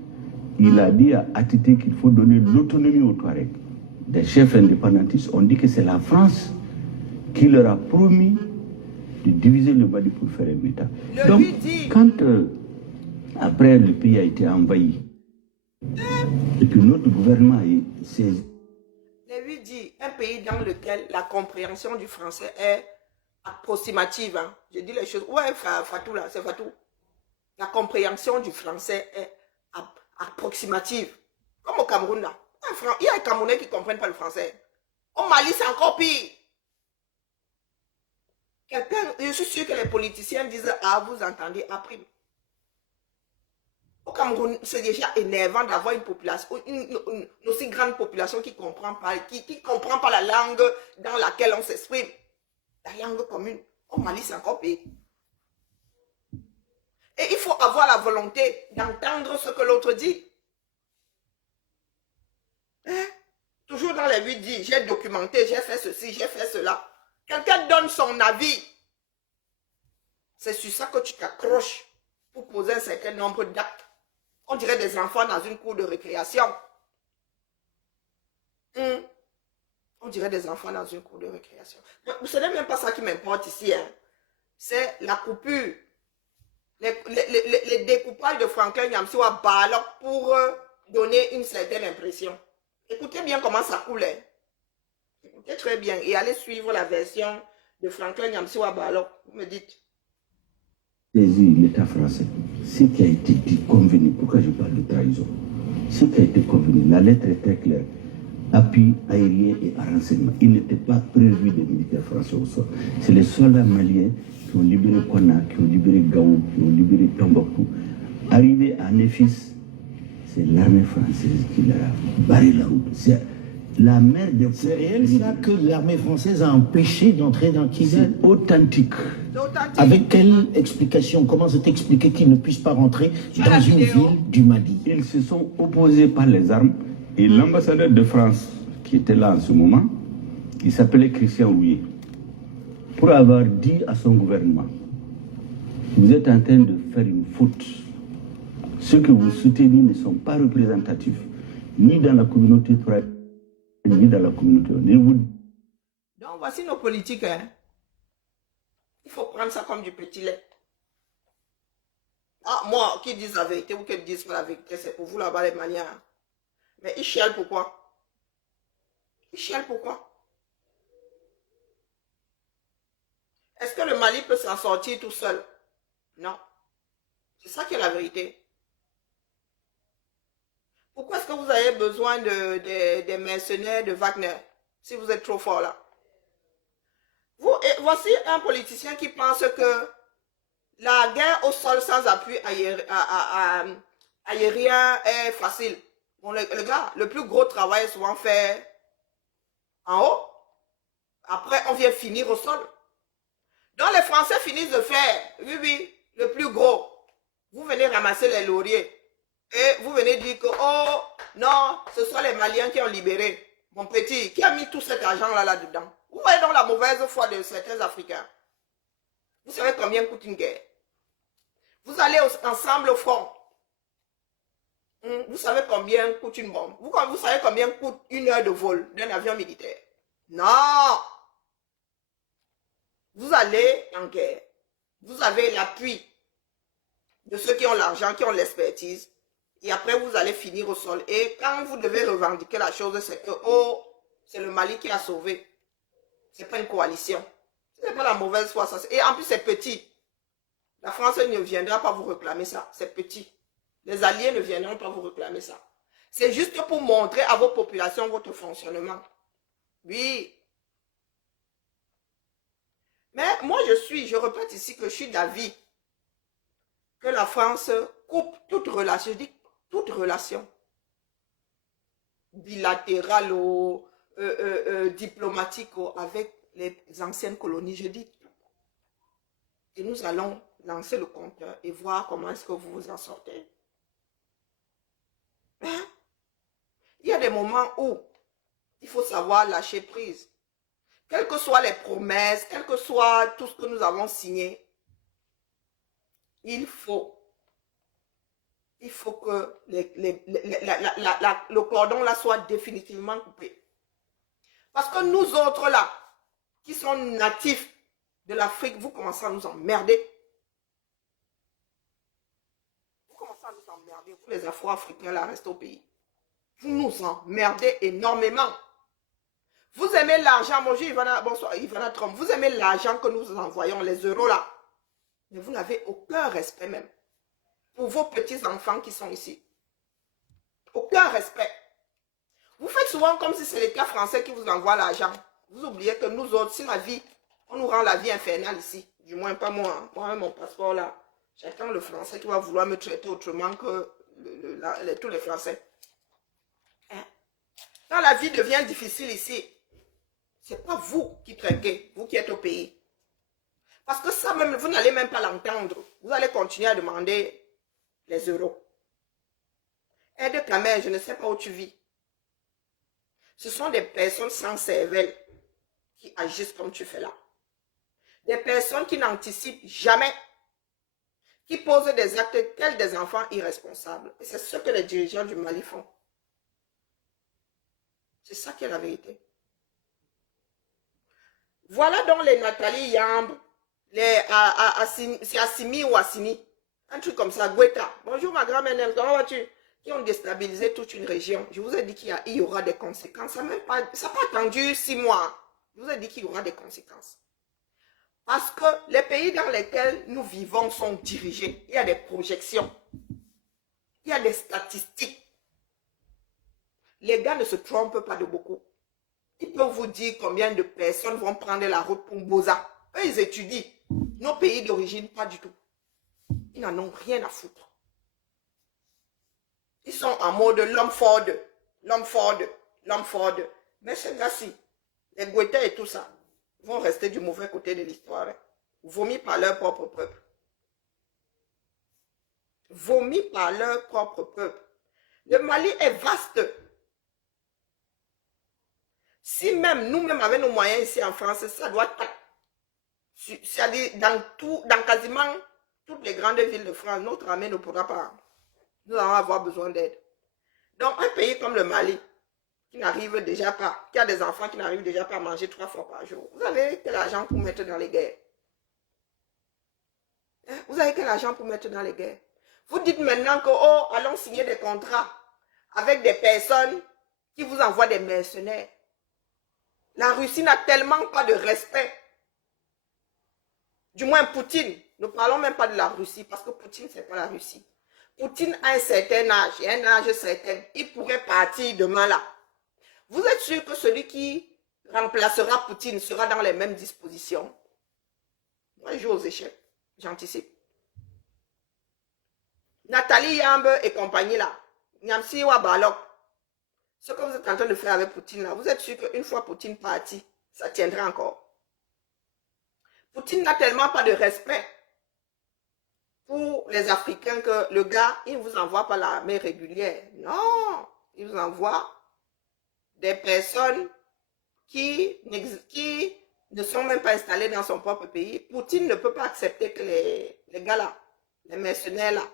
il a dit à Atité qu'il faut donner l'autonomie aux Touaregs. Des chefs indépendantistes ont dit que c'est la France qui leur a promis de diviser le Mali pour faire un État. Donc, quand après le pays a été envahi, et que notre gouvernement est saisi. Je lui dis, un pays dans lequel la compréhension du français est approximative. Hein. Je dis les choses. Ouais, Fatou là, c'est Fatou. La compréhension du français est approximative. Comme au Cameroun là. Il y a des Camerounais qui ne comprennent pas le français. Au Mali, c'est encore pire. Je suis sûr que les politiciens disent ah, vous entendez, à prime. Au Cameroun, c'est déjà énervant d'avoir une population, une aussi grande population qui ne comprend pas la langue dans laquelle on s'exprime. La langue commune. Au Mali, c'est encore pire. Et il faut avoir la volonté d'entendre ce que l'autre dit. Hein? Toujours dans les 8 dit, j'ai documenté, j'ai fait ceci, j'ai fait cela. Quelqu'un donne son avis. C'est sur ça que tu t'accroches pour poser un certain nombre d'actes. On dirait des enfants dans une cour de récréation. On dirait des enfants dans une cour de récréation. Ce n'est même pas ça qui m'importe ici. Hein. C'est la coupure. Les découpages de Franklin Nyamsiwa Balok pour donner une certaine impression. Écoutez bien comment ça coulait. Écoutez très bien et allez suivre la version de Franklin Nyamsiwa Balok. Vous me dites. Saisir l'État français. Ce qui a été dit, convenu, pourquoi je parle de trahison? Ce qui a été convenu, la lettre est très claire. Appui aérien et renseignement. Il n'était pas prévu des militaires français au sol. C'est les soldats maliens qui ont libéré Kona, qui ont libéré Gao, qui ont libéré Tombouctou. Arrivé à Néfis, c'est l'armée française qui leur a barré la route. C'est la mer des... C'est réel ça que l'armée française a empêché d'entrer dans Kidal? C'est authentique. Avec quelle explication? Comment c'est expliqué qu'ils ne puissent pas rentrer dans une ville du Mali? Ils se sont opposés par les armes. Et l'ambassadeur de France, qui était là en ce moment, il s'appelait Christian Rouillet, pour avoir dit à son gouvernement, vous êtes en train de faire une faute. Ceux que vous soutenez ne sont pas représentatifs, ni dans la communauté traditionnelle, ni dans la communauté. Donc voici nos politiques. Hein. Il faut prendre ça comme du petit lait. Ah, moi, qui disent la vérité ou qui disent pas la vérité, c'est pour vous là-bas les manières. Mais ils chialent pourquoi? Ils chialent pourquoi? Est-ce que le Mali peut s'en sortir tout seul? Non. C'est ça qui est la vérité. Pourquoi est-ce que vous avez besoin des mercenaires de Wagner si vous êtes trop fort là? Voici un politicien qui pense que la guerre au sol sans appui aérien est facile. Bon, le gars, le plus gros travail est souvent fait en haut. Après, on vient finir au sol. Donc, les Français finissent de faire, oui, le plus gros. Vous venez ramasser les lauriers. Et vous venez dire que, oh, non, ce sont les Maliens qui ont libéré. Mon petit, qui a mis tout cet argent-là là-dedans? Vous voyez donc la mauvaise foi de certains Africains. Vous savez combien coûte une guerre? Vous allez ensemble au front. Vous savez combien coûte une bombe? Vous savez combien coûte une heure de vol d'un avion militaire? Non! Vous allez en guerre. Vous avez l'appui de ceux qui ont l'argent, qui ont l'expertise. Et après, vous allez finir au sol. Et quand vous devez revendiquer la chose, c'est que, oh, c'est le Mali qui a sauvé. Ce n'est pas une coalition. Ce n'est pas la mauvaise foi. Ça. Et en plus, c'est petit. La France ne viendra pas vous réclamer ça. C'est petit. Les alliés ne viendront pas vous réclamer ça. C'est juste pour montrer à vos populations votre fonctionnement. Oui. Mais moi, je répète ici que je suis d'avis que la France coupe toute relation. Je dis toute relation. Bilatérale ou diplomatique avec les anciennes colonies. Je dis tout. Et nous allons lancer le compteur et voir comment est-ce que vous vous en sortez. Hein? Il y a des moments où il faut savoir lâcher prise. Quelles que soient les promesses, quel que soit tout ce que nous avons signé, il faut que le cordon là soit définitivement coupé. Parce que nous autres là, qui sont natifs de l'Afrique, vous commencez à nous emmerder. Vous commencez à nous emmerder. Vous les Afro-Africains là, restent au pays. Vous nous emmerdez énormément. Vous aimez l'argent, bonjour Ivana, bonsoir Ivana Trump. Vous aimez l'argent que nous envoyons, les euros là. Mais vous n'avez aucun respect même. Pour vos petits-enfants qui sont ici. Aucun respect. Vous faites souvent comme si c'est l'État français qui vous envoie l'argent. Vous oubliez que nous autres, si la vie, on nous rend la vie infernale ici. Du moins pas moi. Moi, mon passeport là, j'attends le français qui va vouloir me traiter autrement que tous les Français. Hein? Quand la vie devient difficile ici, c'est pas vous qui traquez, vous qui êtes au pays. Parce que ça même, vous n'allez même pas l'entendre. Vous allez continuer à demander les euros. Aide ta mère, je ne sais pas où tu vis. Ce sont des personnes sans cervelle qui agissent comme tu fais là. Des personnes qui n'anticipent jamais, qui posent des actes tels des enfants irresponsables. Et c'est ce que les dirigeants du Mali font. C'est ça qui est la vérité. Voilà donc les Nathalie Yamb, les c'est Assimi ou Assimi, un truc comme ça, Guetta. Bonjour ma grand-mère, comment vas-tu? Qui ont déstabilisé toute une région. Je vous ai dit qu'il y aura des conséquences. Ça n'a pas attendu 6 mois. Je vous ai dit qu'il y aura des conséquences. Parce que les pays dans lesquels nous vivons sont dirigés. Il y a des projections. Il y a des statistiques. Les gars ne se trompent pas de beaucoup. Ils peuvent vous dire combien de personnes vont prendre la route pour Boza. Eux, ils étudient. Nos pays d'origine, pas du tout. Ils n'en ont rien à foutre. Ils sont en mode l'homme Ford, l'homme Ford, l'homme Ford. Mais ces gars-ci, les Guetta et tout ça, vont rester du mauvais côté de l'histoire. Vomis par leur propre peuple. Vomis par leur propre peuple. Le Mali est vaste. Si même nous-mêmes avec nos moyens ici en France, ça doit être, c'est-à-dire dans quasiment toutes les grandes villes de France, notre armée ne pourra pas. Nous allons avoir besoin d'aide. Donc un pays comme le Mali, qui n'arrive déjà pas, qui a des enfants qui n'arrivent déjà pas à manger 3 fois par jour, vous avez quel argent pour mettre dans les guerres? Hein? Vous avez quel argent pour mettre dans les guerres? Vous dites maintenant que, oh, allons signer des contrats avec des personnes qui vous envoient des mercenaires. La Russie n'a tellement pas de respect. Du moins Poutine. Ne parlons même pas de la Russie parce que Poutine, c'est pas la Russie. Poutine a un certain âge et un âge certain. Il pourrait partir demain là. Vous êtes sûr que celui qui remplacera Poutine sera dans les mêmes dispositions? Moi, je joue aux échecs. J'anticipe. Nathalie Yamb et compagnie là. Nyamsi wa Balok. Ce que vous êtes en train de faire avec Poutine là, vous êtes sûr qu'une fois Poutine parti, ça tiendra encore? Poutine n'a tellement pas de respect pour les Africains que le gars, il ne vous envoie pas l'armée régulière. Non, il vous envoie des personnes qui ne sont même pas installées dans son propre pays. Poutine ne peut pas accepter que les gars là, les mercenaires là,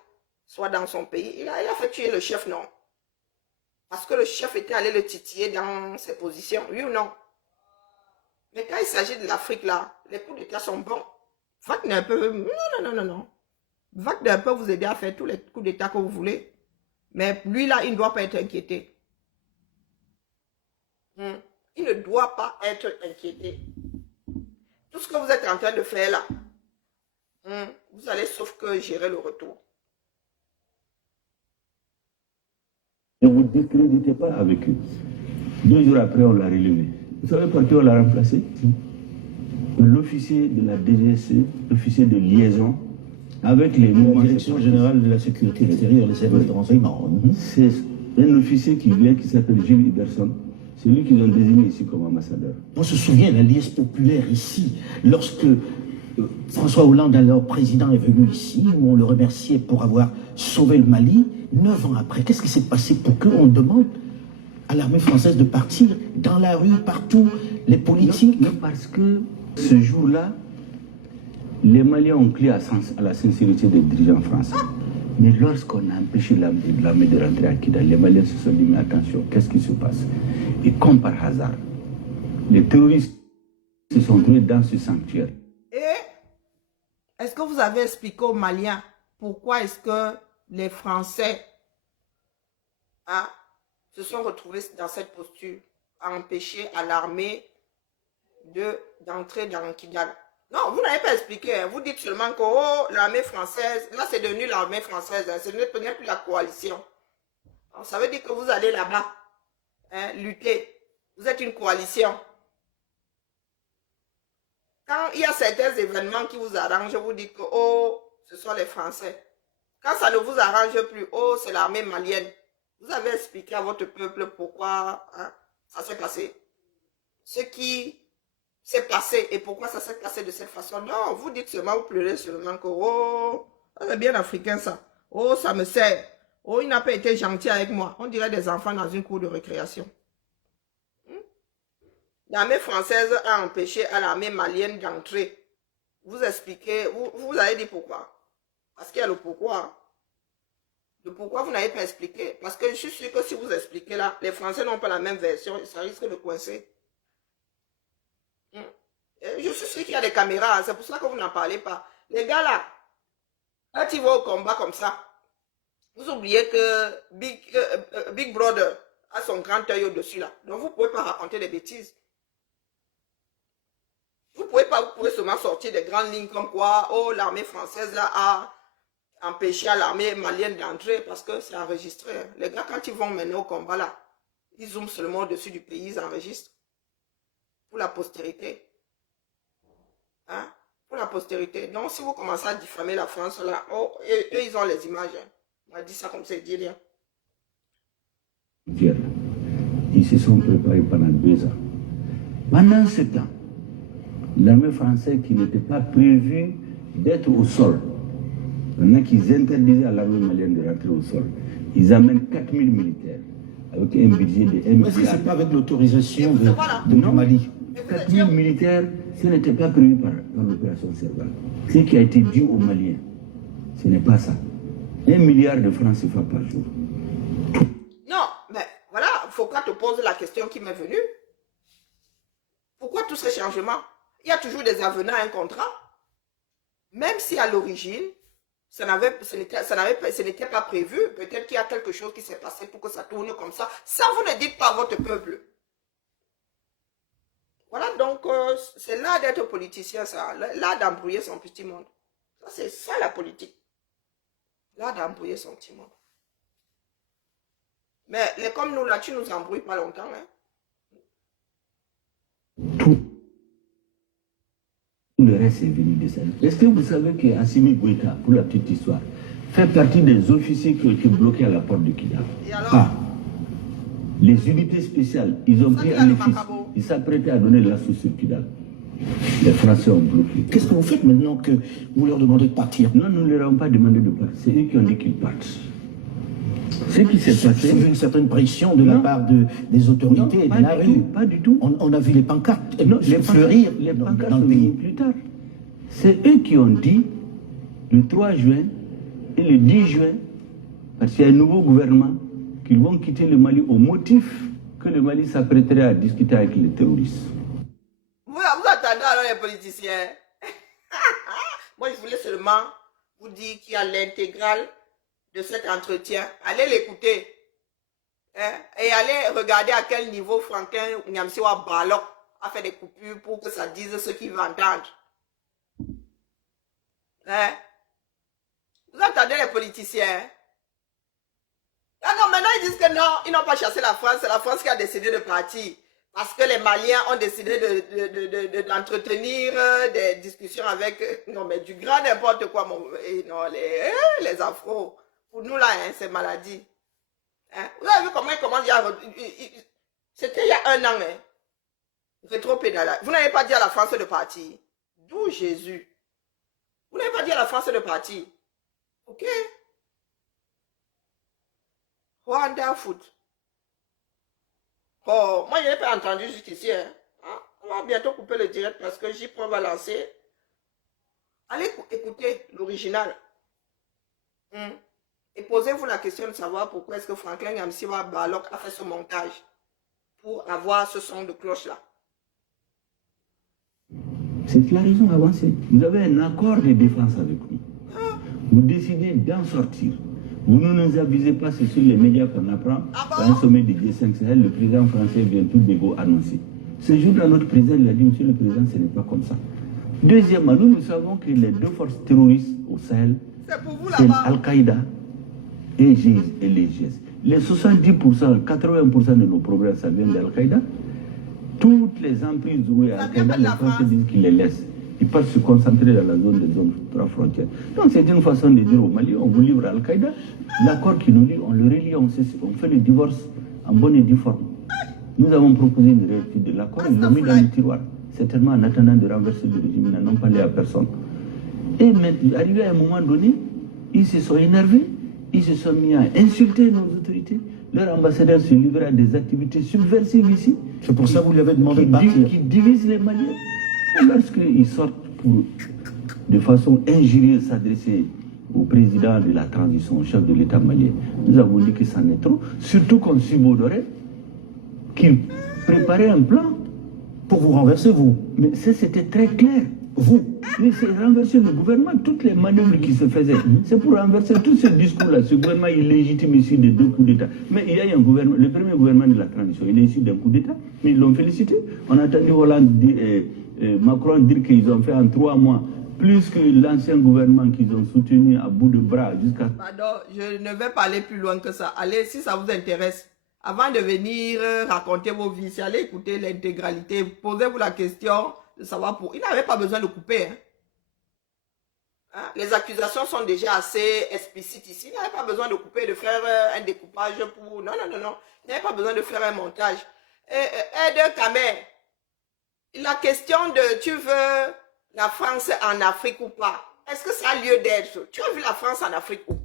soient dans son pays. Il a fait tuer le chef, non? Parce que le chef était allé le titiller dans ses positions, oui ou non? Mais quand il s'agit de l'Afrique là, les coups d'État sont bons. Wagner peut... Non. Wagner peut vous aider à faire tous les coups d'État que vous voulez. Mais lui là, il ne doit pas être inquiété. Il ne doit pas être inquiété. Tout ce que vous êtes en train de faire là, vous allez sauf que gérer le retour. Ne vous discréditez pas avec eux. 2 jours après, on l'a relevé. Vous savez par qui on l'a remplacé? L'officier de la DGC, l'officier de liaison, avec les mouvements... La Direction générale de la sécurité extérieure, les services de renseignement. C'est un officier qui vient, qui s'appelle Gilles Iberson. C'est lui qu'ils ont désigné ici comme ambassadeur. On se souvient de la liesse populaire ici, lorsque François Hollande, alors président, est venu ici, où on le remerciait pour avoir sauvé le Mali. 9 ans après, qu'est-ce qui s'est passé pour qu'on demande à l'armée française de partir dans la rue, partout, les politiques? Non, parce que ce jour-là, les Maliens ont crié à la sincérité des dirigeants français. Mais lorsqu'on a empêché l'armée de rentrer à Kidal, les Maliens se sont dit, mais attention, qu'est-ce qui se passe? Et comme par hasard, les terroristes se sont trouvés dans ce sanctuaire. Et est-ce que vous avez expliqué aux Maliens pourquoi est-ce que les Français se sont retrouvés dans cette posture à empêcher à l'armée d'entrer dans Kidal? Non, vous n'avez pas expliqué. Hein. Vous dites seulement que oh, l'armée française, là c'est devenu l'armée française, hein. Ce n'est plus la coalition. Alors, ça veut dire que vous allez là-bas lutter. Vous êtes une coalition. Quand il y a certains événements qui vous arrangent, vous dites que oh, ce sont les Français. Quand ça ne vous arrange plus, oh, c'est l'armée malienne. Vous avez expliqué à votre peuple pourquoi ça s'est passé. Ce qui s'est passé et pourquoi ça s'est passé de cette façon. Non, vous dites seulement, vous pleurez seulement que oh, c'est bien africain ça. Oh, ça me sert. Oh, il n'a pas été gentil avec moi. On dirait des enfants dans une cour de récréation. l'armée française a empêché à l'armée malienne d'entrer. Vous expliquez, vous avez dit pourquoi. Parce qu'il y a le pourquoi. Le pourquoi vous n'avez pas expliqué. Parce que je suis sûr que si vous expliquez là, les Français n'ont pas la même version et ça risque de coincer. Je suis sûr qu'il y a des caméras, c'est pour ça que vous n'en parlez pas. Les gars là, quand ils vont au combat comme ça, vous oubliez que Big Brother a son grand œil au-dessus là. Donc vous ne pouvez pas raconter des bêtises. Vous pouvez seulement sortir des grandes lignes comme quoi, oh, l'armée française là a empêché à l'armée malienne d'entrer parce que c'est enregistré. Les gars, quand ils vont mener au combat là, ils zooment seulement au-dessus du pays, ils enregistrent. Pour la postérité. Hein? Pour la postérité. Donc, si vous commencez à diffamer la France là, oh, eux, ils ont les images. Hein. On a dit ça comme ça, dit rien. Ils se sont préparés pendant 2 ans. Pendant ce temps, l'armée française qui n'était pas prévue d'être au sol, maintenant qu'ils interdisaient à l'armée malienne de rentrer au sol, ils amènent 4000 militaires avec un budget de 1 milliard. Est-ce que ce n'est pas avec l'autorisation de Mali? 4000 militaires, ce n'était pas prévu par l'opération Serval. Ce qui a été dû aux Maliens, ce n'est pas ça. 1 milliard de francs CFA par jour. Non, mais voilà, Foucault te pose la question qui m'est venue. Pourquoi tous ces changements? Il y a toujours des avenants à un contrat. Même si à l'origine, ce n'était pas prévu, peut-être qu'il y a quelque chose qui s'est passé pour que ça tourne comme ça. Ça, vous ne dites pas à votre peuple. Voilà, donc, c'est là d'être politicien, ça. Là d'embrouiller son petit monde. Ça, c'est ça la politique. Là d'embrouiller son petit monde. Mais les comme nous, là, tu nous embrouilles pas longtemps, hein. Tout le reste est venu de ça. Est-ce que vous savez qu'Assimi Goïta, pour la petite histoire, fait partie des officiers qui ont été bloqués à la porte de Kidal? Les unités spéciales, ils ont pris un office. Ils s'apprêtaient à donner l'assaut sur Kidal. Les Français ont bloqué. Qu'est-ce que vous faites maintenant que vous leur demandez de partir? Non, nous ne leur avons pas demandé de partir. C'est eux qui ont dit qu'ils partent. Ce qui s'est passé... C'est une certaine pression de la part des autorités et de la rue. Pas du tout. On a vu les pancartes fleurir dans le pays plus tard. C'est eux qui ont dit, le 3 juin et le 10 juin, parce qu'il y a un nouveau gouvernement, qu'ils vont quitter le Mali au motif que le Mali s'apprêterait à discuter avec les terroristes. Vous attendez alors les politiciens. Moi, je voulais seulement vous dire qu'il y a l'intégrale de cet entretien. Allez l'écouter. Hein? Et allez regarder à quel niveau Franklin Nyamsiwa Balok a fait des coupures pour que ça dise ce qu'il veut entendre. Hein? Vous entendez les politiciens? Ah non, maintenant ils disent que non, ils n'ont pas chassé la France, c'est la France qui a décidé de partir. Parce que les Maliens ont décidé d'entretenir des discussions avec, non mais du grand n'importe quoi, non, les Afros. Pour nous là, hein, c'est maladie. Hein? Vous avez vu comment il commence c'était il y a 1 an, hein. Rétropédalage. Vous n'avez pas dit à la France de partir. D'où Jésus. Vous n'avez pas dit à la France de partir. Ok? Rwanda foot. Oh, moi je n'ai pas entendu jusqu'ici. Hein. On va bientôt couper le direct parce que JPRO va lancer. Allez écouter l'original. Et posez-vous la question de savoir pourquoi est-ce que Franklin Nyamsiwa Balok a fait ce montage pour avoir ce son de cloche là. C'est la raison avancée. Vous avez un accord de défense avec nous. Vous décidez d'en sortir. Vous ne nous avisez pas, c'est sur les médias qu'on apprend. À un sommet du G5 Sahel, le président français vient tout d'égo annoncer. Ce jour-là, notre président il a dit, monsieur le président, ce n'est pas comme ça. Deuxièmement, nous savons que les 2 forces terroristes au Sahel, c'est Al-Qaïda et les GIS. Les 70%, 80% de nos problèmes, ça vient d'Al-Qaïda. Toutes les emprises où il y a Al-Qaïda, les Français disent qu'ils les laissent. Ils peuvent se concentrer dans la zone des zones 3 frontières. Donc c'est une façon de dire au Mali, on vous livre à Al-Qaïda. L'accord qui nous dit, on le relie, on fait le divorce en bonne et due forme. Nous avons proposé une réalité de l'accord, ils l'ont mis dans le tiroir. Certainement en attendant de renverser le régime, ils n'ont parlé à personne. Et maintenant, arrivé à un moment donné, ils se sont énervés, ils se sont mis à insulter nos autorités. Leur ambassadeur se livre à des activités subversives ici. C'est pour ça que vous lui avez demandé de partir. Qui divisent les Maliens. Lorsqu'ils sortent pour, de façon injurieuse, s'adresser au président de la transition, au chef de l'État malien, nous avons dit que ça n'est trop. Surtout qu'on subodorait qu'il préparait un plan. Pour vous renverser, vous. Mais c'était très clair. Vous. Mais c'est renverser le gouvernement, toutes les manœuvres qui se faisaient. C'est pour renverser tout ce discours-là. Ce gouvernement illégitime ici de 2 coups d'État. Mais il y a eu un gouvernement, le premier gouvernement de la transition, il est issu d'un coup d'État. Mais ils l'ont félicité. On a entendu Hollande Macron dire qu'ils ont fait en 3 mois plus que l'ancien gouvernement qu'ils ont soutenu à bout de bras jusqu'à... Pardon, je ne vais pas aller plus loin que ça. Allez, si ça vous intéresse, avant de venir raconter vos vies, si allez écouter l'intégralité, posez-vous la question de savoir pour... Il n'avait pas besoin de couper. Hein? Les accusations sont déjà assez explicites ici. Il n'avait pas besoin de couper, de faire un découpage pour... Non. Il n'avait pas besoin de faire un montage. Aide Kamer, la question de tu veux la France en Afrique ou pas, est-ce que ça a lieu d'être? Tu as vu la France en Afrique où?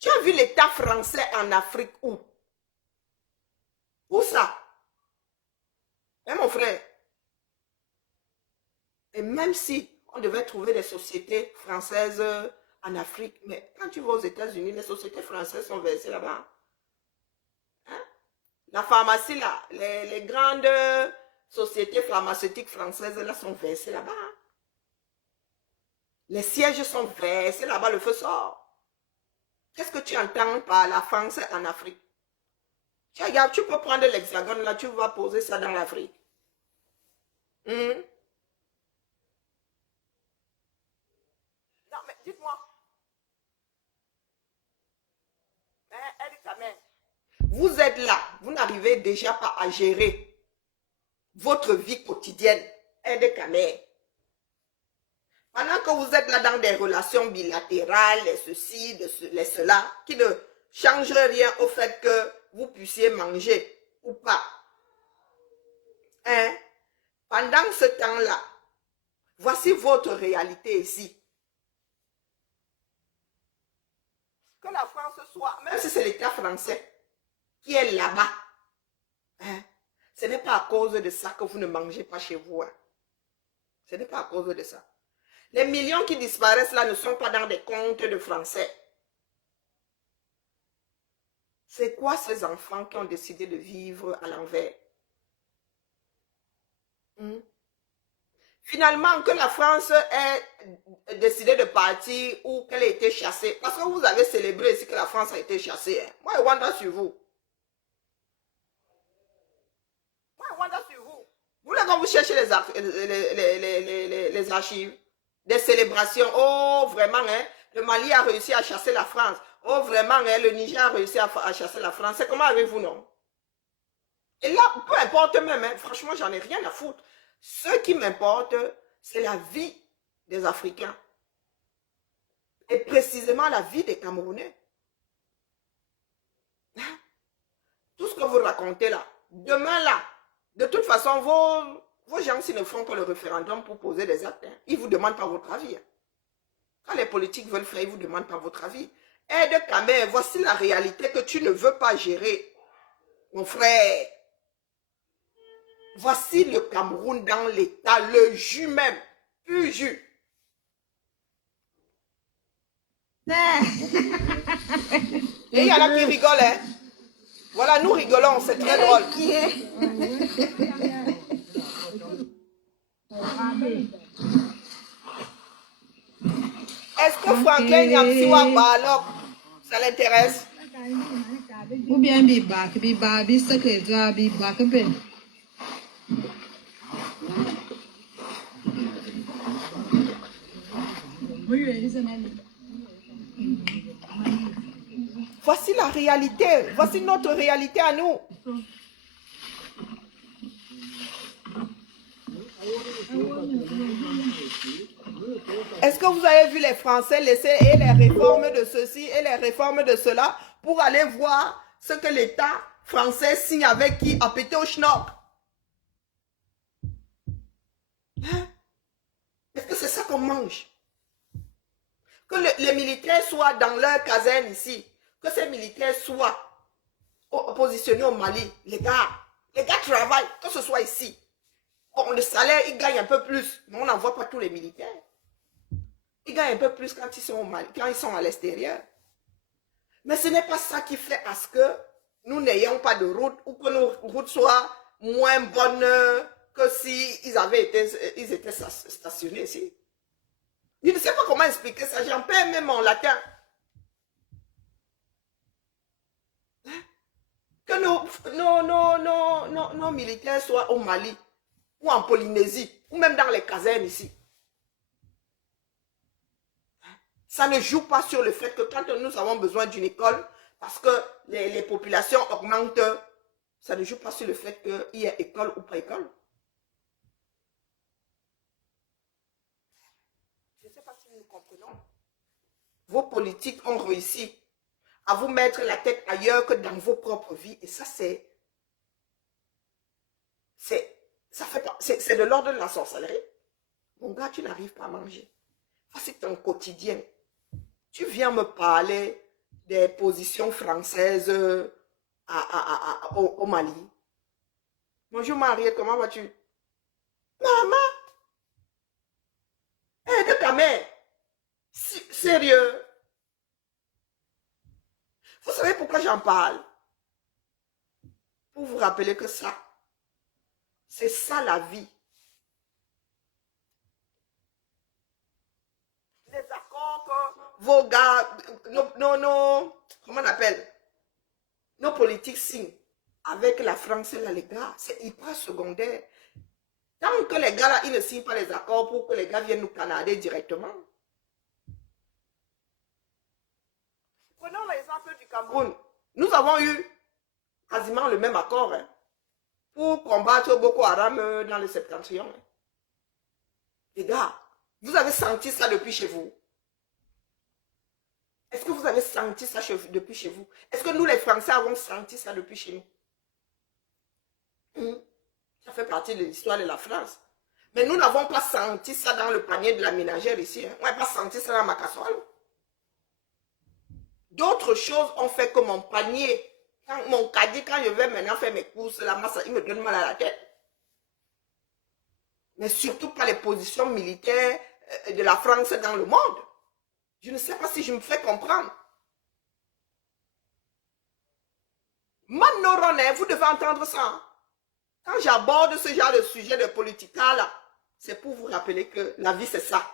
Tu as vu l'État français en Afrique où? Où ça? Hein, mon frère? Et même si on devait trouver des sociétés françaises en Afrique, mais quand tu vas aux États-Unis, les sociétés françaises sont versées là-bas. Hein? La pharmacie, là, les grandes sociétés pharmaceutiques françaises, là, sont versées là-bas. Hein? Les sièges sont versés là-bas, le feu sort. Qu'est-ce que tu entends par la France en Afrique? Regarde, tu peux prendre l'hexagone, là, tu vas poser ça dans l'Afrique. Non, mais dites-moi. Vous êtes là, vous n'arrivez déjà pas à gérer votre vie quotidienne. Aide Kamer. Pendant que vous êtes là dans des relations bilatérales, les ceci, les cela, qui ne changent rien au fait que vous puissiez manger ou pas. Hein? Pendant ce temps-là, voici votre réalité ici. Que la France soit, même si c'est l'État français qui est là-bas, hein? Ce n'est pas à cause de ça que vous ne mangez pas chez vous. Hein? Ce n'est pas à cause de ça. Les millions qui disparaissent là ne sont pas dans des comptes de Français. C'est quoi ces enfants qui ont décidé de vivre à l'envers? Finalement, que la France ait décidé de partir ou qu'elle ait été chassée, parce que vous avez célébré ici que la France a été chassée. Hein? Moi, je wonder sur vous. Vous, là, quand vous cherchez les archives, des célébrations, oh, vraiment, hein, le Mali a réussi à chasser la France. Oh, vraiment, hein, le Niger a réussi à chasser la France. C'est comment avez-vous, non? Et là, peu importe même, hein, franchement, j'en ai rien à foutre. Ce qui m'importe, c'est la vie des Africains. Et précisément la vie des Camerounais. Hein? Tout ce que vous racontez là, demain là, de toute façon, vos gens s'ils ne font que le référendum pour poser des actes. Hein. Ils ne vous demandent pas votre avis. Hein. Quand les politiques veulent faire, ils ne vous demandent pas votre avis. Aide Kamer, voici la réalité que tu ne veux pas gérer. Mon frère. Voici le Cameroun dans l'état, le jus même. Pur jus. Et il y en a qui rigolent. Hein. Voilà, nous rigolons, c'est très drôle. Est-ce que Franklin Nyamsiwa Balok, ça l'intéresse? Ou bien Bibak, secrétaire, Bibak, Ben. Voici la réalité, voici notre réalité à nous. Est-ce que vous avez vu les Français laisser et les réformes de ceci et les réformes de cela pour aller voir ce que l'État français signe avec qui a pété au schnock? Hein? Est-ce que c'est ça qu'on mange? Que les militaires soient dans leur caserne ici, que ces militaires soient positionnés au Mali, les gars travaillent, que ce soit ici. Bon, le salaire, ils gagnent un peu plus, mais on n'en voit pas tous les militaires. Ils gagnent un peu plus quand ils sont au Mali, quand ils sont à l'extérieur. Mais ce n'est pas ça qui fait à ce que nous n'ayons pas de route ou que nos routes soient moins bonnes que si ils étaient stationnés ici. Je ne sais pas comment expliquer ça, j'en perds même en latin. Que nos militaires soient au Mali, ou en Polynésie, ou même dans les casernes ici. Ça ne joue pas sur le fait que quand nous avons besoin d'une école, parce que les populations augmentent, ça ne joue pas sur le fait qu'il y ait école ou pas école. Je ne sais pas si nous comprenons. Vos politiques ont réussi à vous mettre la tête ailleurs que dans vos propres vies. Et ça, c'est de l'ordre de la sorcellerie. Mon gars, tu n'arrives pas à manger. Ça, c'est ton quotidien. Tu viens me parler des positions françaises au Mali. Bonjour Mariette, comment vas-tu? Maman, aide ta mère. Sérieux. Vous savez pourquoi j'en parle? Pour vous rappeler que ça, c'est ça la vie. Les accords que vos gars, comment on appelle? Nos politiques signent avec la France et là, les gars, c'est hyper secondaire. Tant que les gars là, ils ne signent pas les accords pour que les gars viennent nous canader directement. Prenons l'exemple du Cameroun. Nous avons eu quasiment le même accord pour combattre Boko Haram dans le septentrion. Les gars, vous avez senti ça depuis chez vous? Est-ce que vous avez senti ça depuis chez vous? Est-ce que nous les Français avons senti ça depuis chez nous? Ça fait partie de l'histoire de la France. Mais nous n'avons pas senti ça dans le panier de la ménagère ici. On n'a pas senti ça dans ma casserole. D'autres choses ont fait que mon panier, mon caddie, quand je vais maintenant faire mes courses, la masse, il me donne mal à la tête. Mais surtout pas les positions militaires de la France dans le monde. Je ne sais pas si je me fais comprendre. Manoronais, vous devez entendre ça. Quand j'aborde ce genre de sujet de politique là, c'est pour vous rappeler que la vie c'est ça.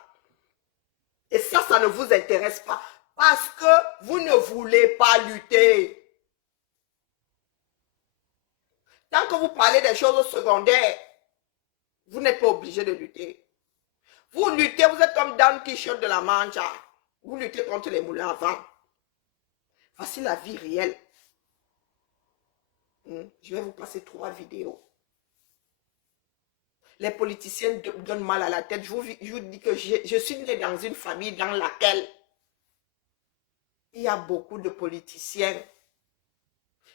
Et ça ne vous intéresse pas. Parce que vous ne voulez pas lutter. Tant que vous parlez des choses secondaires, vous n'êtes pas obligé de lutter. Vous luttez, vous êtes comme Don Quichotte de la Mancha. Vous luttez contre les moulins à vent. Voici la vie réelle. Je vais vous passer 3 vidéos. Les politiciens donnent mal à la tête. Je vous dis que je suis née dans une famille dans laquelle il y a beaucoup de politiciens.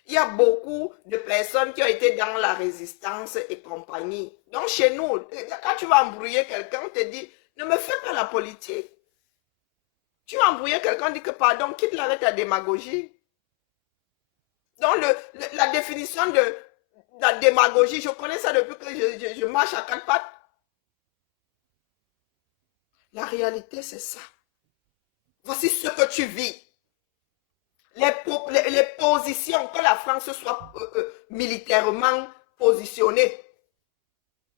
Il y a beaucoup de personnes qui ont été dans la résistance et compagnie. Donc chez nous, quand tu vas embrouiller quelqu'un, on te dit, ne me fais pas la politique. Tu vas embrouiller quelqu'un, dit que pardon, quitte-le avec ta démagogie. Donc la définition de la démagogie, je connais ça depuis que je marche à 4 pattes. La réalité, c'est ça. Voici ce que tu vis. Les positions, que la France soit militairement positionnée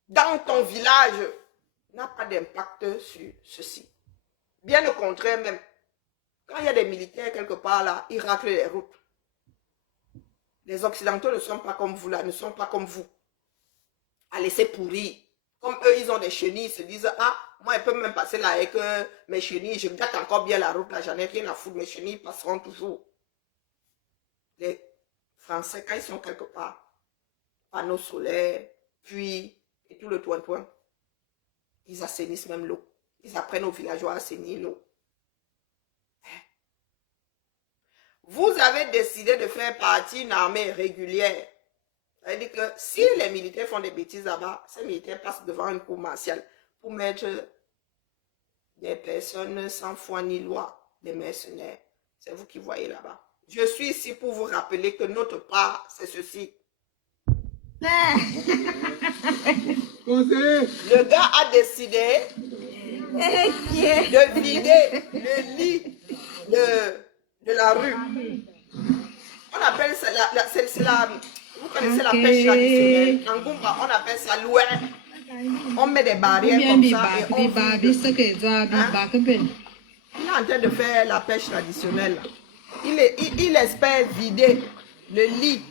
dans ton village n'a pas d'impact sur ceci. Bien au contraire même. Quand il y a des militaires quelque part là, ils raclent les routes. Les Occidentaux ne sont pas comme vous là, ne sont pas comme vous. À laisser pourrir. Comme eux, ils ont des chenilles, ils se disent, ah, moi, je peux même passer là avec mes chenilles, je gâte encore bien la route là, j'en ai rien à foutre, mes chenilles passeront toujours. Les Français, quand ils sont quelque part, panneaux solaires, puits et tout le toin-toin, ils assainissent même l'eau. Ils apprennent aux villageois à assainir l'eau. Vous avez décidé de faire partie d'une armée régulière. Ça veut dire que si les militaires font des bêtises là-bas, ces militaires passent devant une cour martiale pour mettre des personnes sans foi ni loi, des mercenaires. C'est vous qui voyez là-bas. Je suis ici pour vous rappeler que notre part, c'est ceci. Le gars a décidé de vider le lit de la rue. On appelle ça, vous connaissez la pêche traditionnelle. En Goumba, on appelle ça louer. On met des barrières comme ça et on vide. Hein? Il est en train de faire la pêche traditionnelle. Il espère vider le lit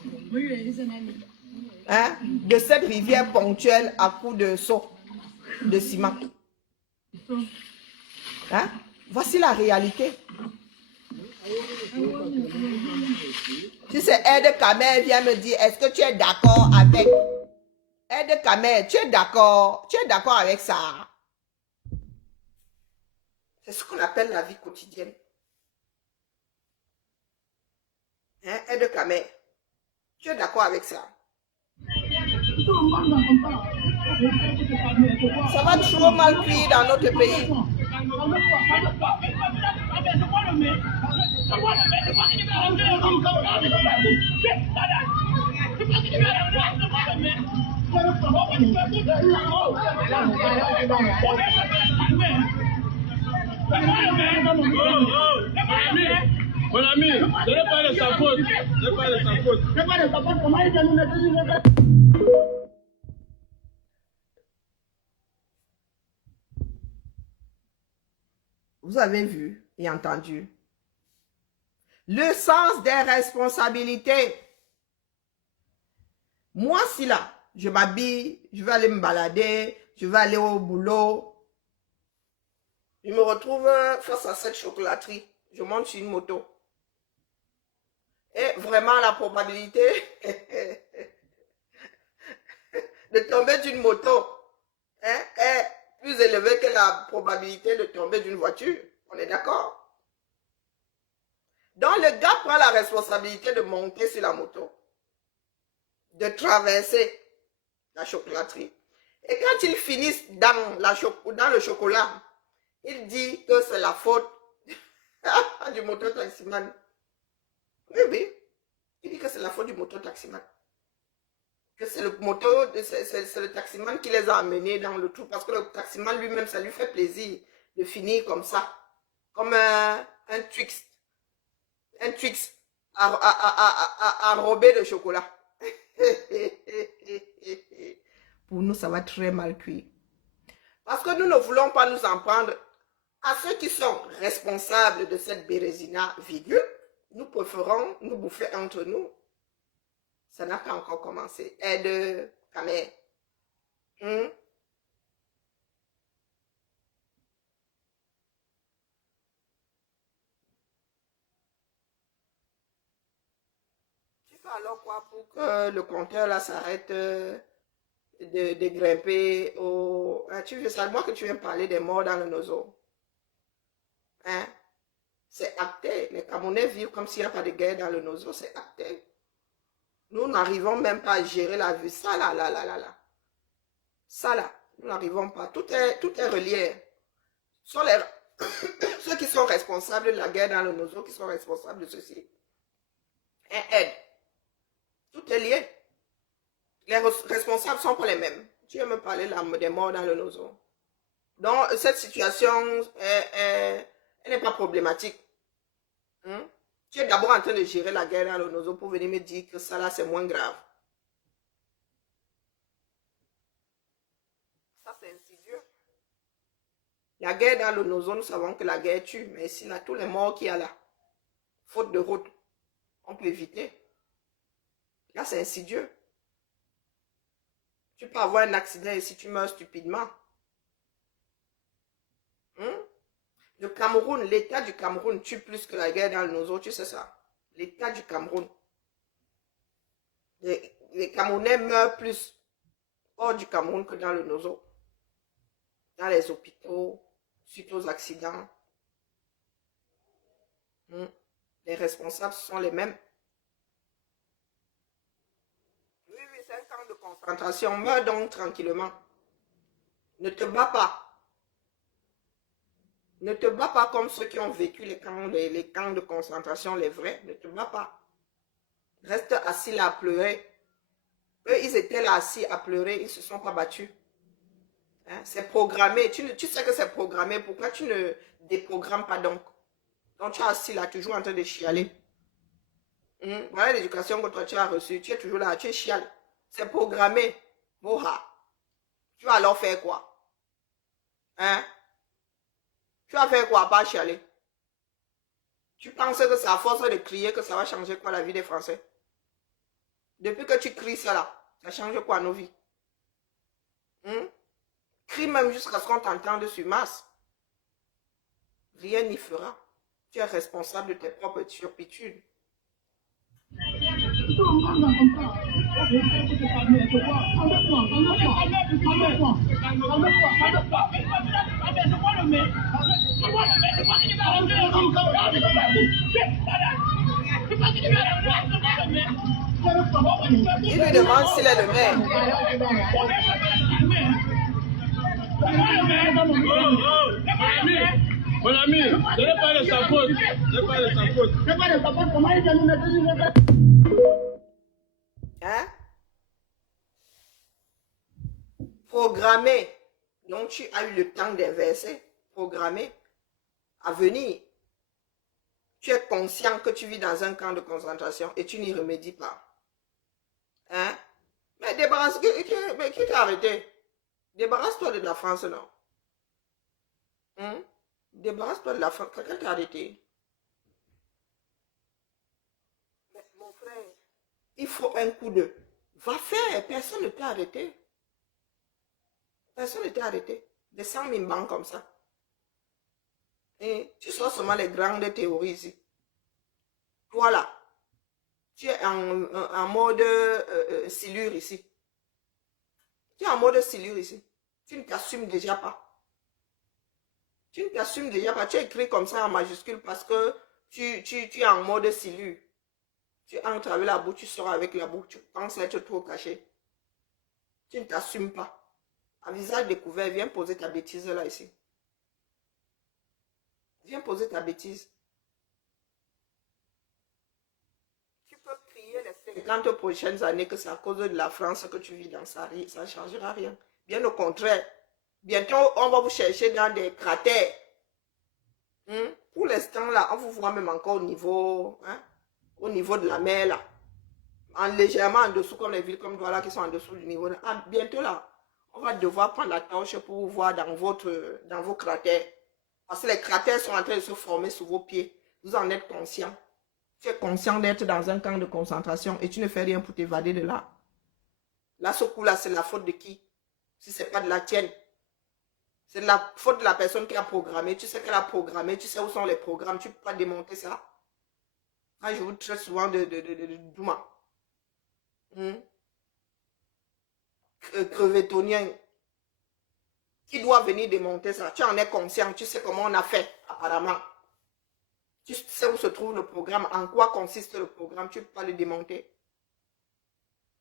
de cette rivière ponctuelle à coups de seau de ciment. Hein? Voici la réalité. Si c'est Aide Kamer vient me dire, est-ce que tu es d'accord avec Aide Kamer, tu es d'accord avec ça? C'est ce qu'on appelle la vie quotidienne. Hein, Aide Kamer, tu es d'accord avec ça? Ça va trop mal cuire dans notre pays. Mon ami, ce n'est pas de sa faute. Ce n'est pas de sa faute. Ce n'est pas de sa faute. Comment il nous Vous avez vu et entendu le sens des responsabilités. Moi, si là, je m'habille, je vais aller me balader, je vais aller au boulot, je me retrouve face à cette chocolaterie, je monte sur une moto. Et vraiment, la probabilité de tomber d'une moto est plus élevée que la probabilité de tomber d'une voiture. On est d'accord? Donc, le gars prend la responsabilité de monter sur la moto, de traverser la chocolaterie. Et quand ils finissent dans le chocolat, il dit que c'est la faute du moto-taximan. Oui, oui. Il dit que c'est la faute du moto-taximan. Que c'est le taximan qui les a amenés dans le trou. Parce que le taximan lui-même, ça lui fait plaisir de finir comme ça. Comme un Twix. Un Twix enrobé de chocolat. Pour nous, ça va très mal cuire. Parce que nous ne voulons pas nous en prendre à ceux qui sont responsables de cette bérésina, virgule. Nous préférons nous bouffer entre nous. Ça n'a pas encore commencé. Aide Kamer. Tu fais alors quoi pour que le compteur là s'arrête de grimper au... Tu veux ça, moi que tu viens parler des morts dans le nozo. Hein? C'est acté. Les Camerounais vivent comme s'il n'y a pas de guerre dans le nozo. C'est acté. Nous n'arrivons même pas à gérer la vie. Ça là. Ça là. Nous n'arrivons pas. Tout est relié. Ce sont ceux qui sont responsables de la guerre dans le nozo qui sont responsables de ceci. Et aide. Tout est lié. Les responsables sont pas les mêmes. Tu veux me parler là, des morts dans le nozo. Donc, cette situation, elle n'est pas problématique. Tu es d'abord en train de gérer la guerre dans le nozo pour venir me dire que ça là, c'est moins grave. Ça, c'est insidieux. La guerre dans le nozo, nous savons que la guerre tue. Mais ici, là, tous les morts qu'il y a là, faute de route, on peut éviter. Là, c'est insidieux. Tu peux avoir un accident et si tu meurs stupidement. Le Cameroun, l'État du Cameroun tue plus que la guerre dans le nozo, tu sais ça. L'État du Cameroun. Les Camerounais meurent plus hors du Cameroun que dans le nozo. Dans les hôpitaux, suite aux accidents. Les responsables sont les mêmes. Oui, c'est un camp de concentration. Meurs donc tranquillement. Ne te bats pas. Ne te bats pas comme ceux qui ont vécu les camps de concentration, les vrais. Ne te bats pas. Reste assis là à pleurer. Eux, ils étaient là assis à pleurer, ils ne se sont pas battus. Hein? C'est programmé. Tu sais que c'est programmé. Pourquoi tu ne déprogrammes pas donc? Donc tu es assis là, toujours en train de chialer. Voilà l'éducation que toi tu as reçue. Tu es toujours là, tu es chial. C'est programmé. Moha. Tu vas alors faire quoi? Hein? Tu vas faire quoi, pas chialer? Tu penses que c'est à force de crier que ça va changer quoi la vie des Français? Depuis que tu cries ça là, ça change quoi nos vies? Crie même jusqu'à ce qu'on t'entende sur masse. Rien n'y fera. Tu es responsable de tes propres turpitudes. Il lui demande s'il est le maire. Mon ami, ce n'est pas de sa faute. Ce n'est pas de sa faute. Ce n'est pas de sa faute. Comment il nous hein? Programmé. Donc tu as eu le temps d'inverser. Programmé. À venir. Tu es conscient que tu vis dans un camp de concentration et tu n'y remédies pas. Hein? Mais débarrasse, mais qui t'a arrêté? Débarrasse-toi de la France, non? Débarrasse-toi de la France. Quelqu'un t'a arrêté? Mais mon frère, il faut un coup de... Va faire, personne ne t'a arrêté. Personne ne t'a arrêté. Des 100 000 banques comme ça. Et tu sors seulement les grandes théories ici. Voilà. Tu es en mode silure ici. Tu es en mode silure ici. Tu ne t'assumes déjà pas. Tu ne t'assumes déjà pas. Tu écris comme ça en majuscule parce que tu es en mode silure. Tu entres avec la bouche, tu sors avec la bouche. Tu penses être trop caché. Tu ne t'assumes pas. À visage découvert, viens poser ta bêtise là ici. Viens poser ta bêtise. Tu peux crier les 50 prochaines années que c'est à cause de la France que tu vis dans ça. Ça ne changera rien. Bien au contraire. Bientôt, on va vous chercher dans des cratères. Pour l'instant, là, on vous voit même encore au niveau de la mer, là. Légèrement en dessous, comme les villes comme Douala qui sont en dessous du niveau. Là. Bientôt, là, on va devoir prendre la torche pour vous voir dans vos cratères. Parce que les cratères sont en train de se former sous vos pieds. Vous en êtes conscient. Tu es conscient d'être dans un camp de concentration et tu ne fais rien pour t'évader de là. Là, ce coup-là, c'est la faute de qui? Si ce n'est pas de la tienne. C'est la faute de la personne qui a programmé. Tu sais qu'elle a programmé. Tu sais où sont les programmes. Tu ne peux pas démonter ça. Moi, je vous traite souvent de Douma. Crevetonien. Qui doit venir démonter ça? Tu en es conscient. Tu sais comment on a fait, apparemment. Tu sais où se trouve le programme. En quoi consiste le programme. Tu ne peux pas le démonter.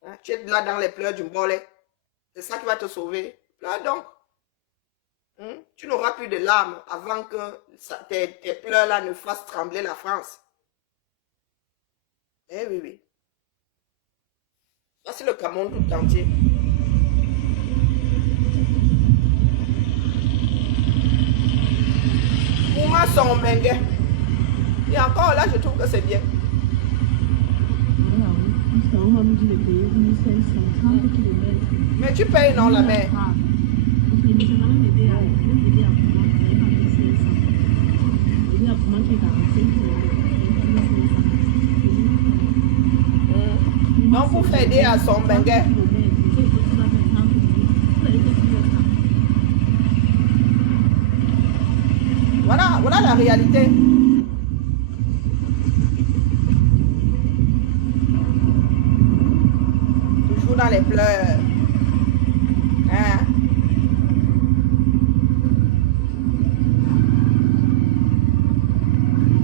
Hein? Tu es là dans les pleurs du Mbolé. C'est ça qui va te sauver. Pleure donc. Tu n'auras plus de larmes avant que tes pleurs là ne fassent trembler la France. Eh oui, oui. Ça, c'est le Cameroun tout entier. Pour moi, son mengue. Et encore là, je trouve que c'est bien. Mais tu payes, non, la mer? Donc, pour faire aider à son bengue. Voilà la réalité. Toujours dans les pleurs. Hein?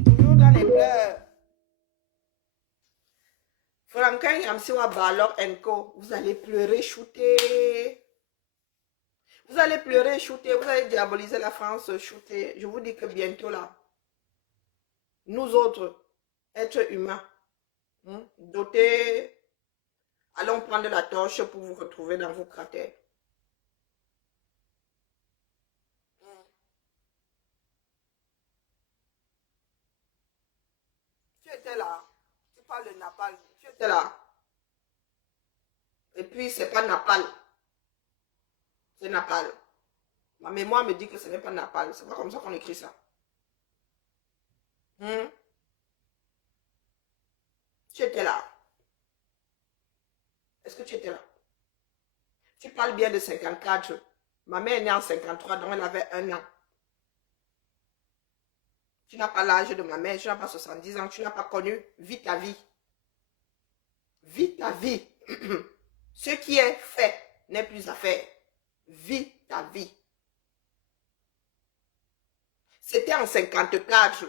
Toujours dans les pleurs. Franklin Yamsiwa Balor Enko, vous allez pleurer, shooter. Vous allez pleurer, shooter, vous allez diaboliser la France, shooter. Je vous dis que bientôt là, nous autres, êtres humains, dotés, allons prendre la torche pour vous retrouver dans vos cratères. Tu étais là, tu parles de Napal, tu étais là. Et puis c'est pas Napal, c'est Napal. Ma mémoire me dit que ce n'est pas Napal, c'est pas comme ça qu'on écrit ça. Tu étais là. Est-ce que tu étais là? Tu parles bien de 54. Ma mère est née en 53, donc elle avait 1 an. Tu n'as pas l'âge de ma mère, tu n'as pas 70 ans, tu n'as pas connu. Vis ta vie. Vis ta vie. Ce qui est fait n'est plus à faire. Vis ta vie. C'était en 54.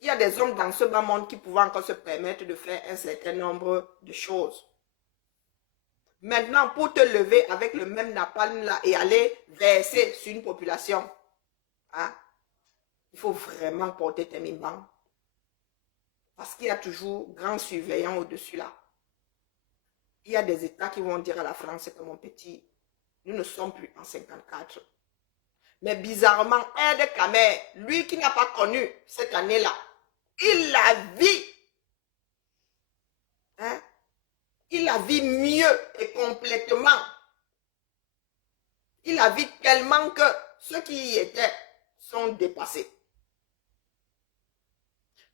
Il y a des hommes dans ce bas monde qui pouvaient encore se permettre de faire un certain nombre de choses. Maintenant, pour te lever avec le même napalm là et aller verser sur une population, hein, il faut vraiment porter tes mimbans. Parce qu'il y a toujours grand surveillant au-dessus là. Il y a des États qui vont dire à la France que mon petit, nous ne sommes plus en 54. Mais bizarrement, Aide Kamer, lui qui n'a pas connu cette année-là, il la vit. Hein? Il la vit mieux et complètement. Il la vit tellement que ceux qui y étaient sont dépassés.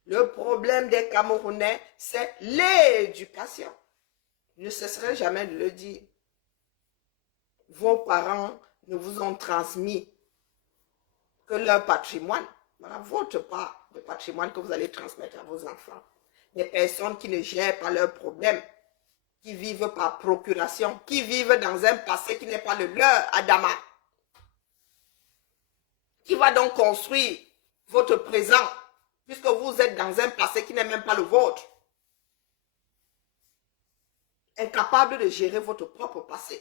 Le problème des Camerounais, c'est l'éducation. Je ne cesserai jamais de le dire. Vos parents ne vous ont transmis que leur patrimoine. Voilà votre part de patrimoine que vous allez transmettre à vos enfants. Des personnes qui ne gèrent pas leurs problèmes, qui vivent par procuration, qui vivent dans un passé qui n'est pas le leur, Adama. Qui va donc construire votre présent, puisque vous êtes dans un passé qui n'est même pas le vôtre. Incapable de gérer votre propre passé.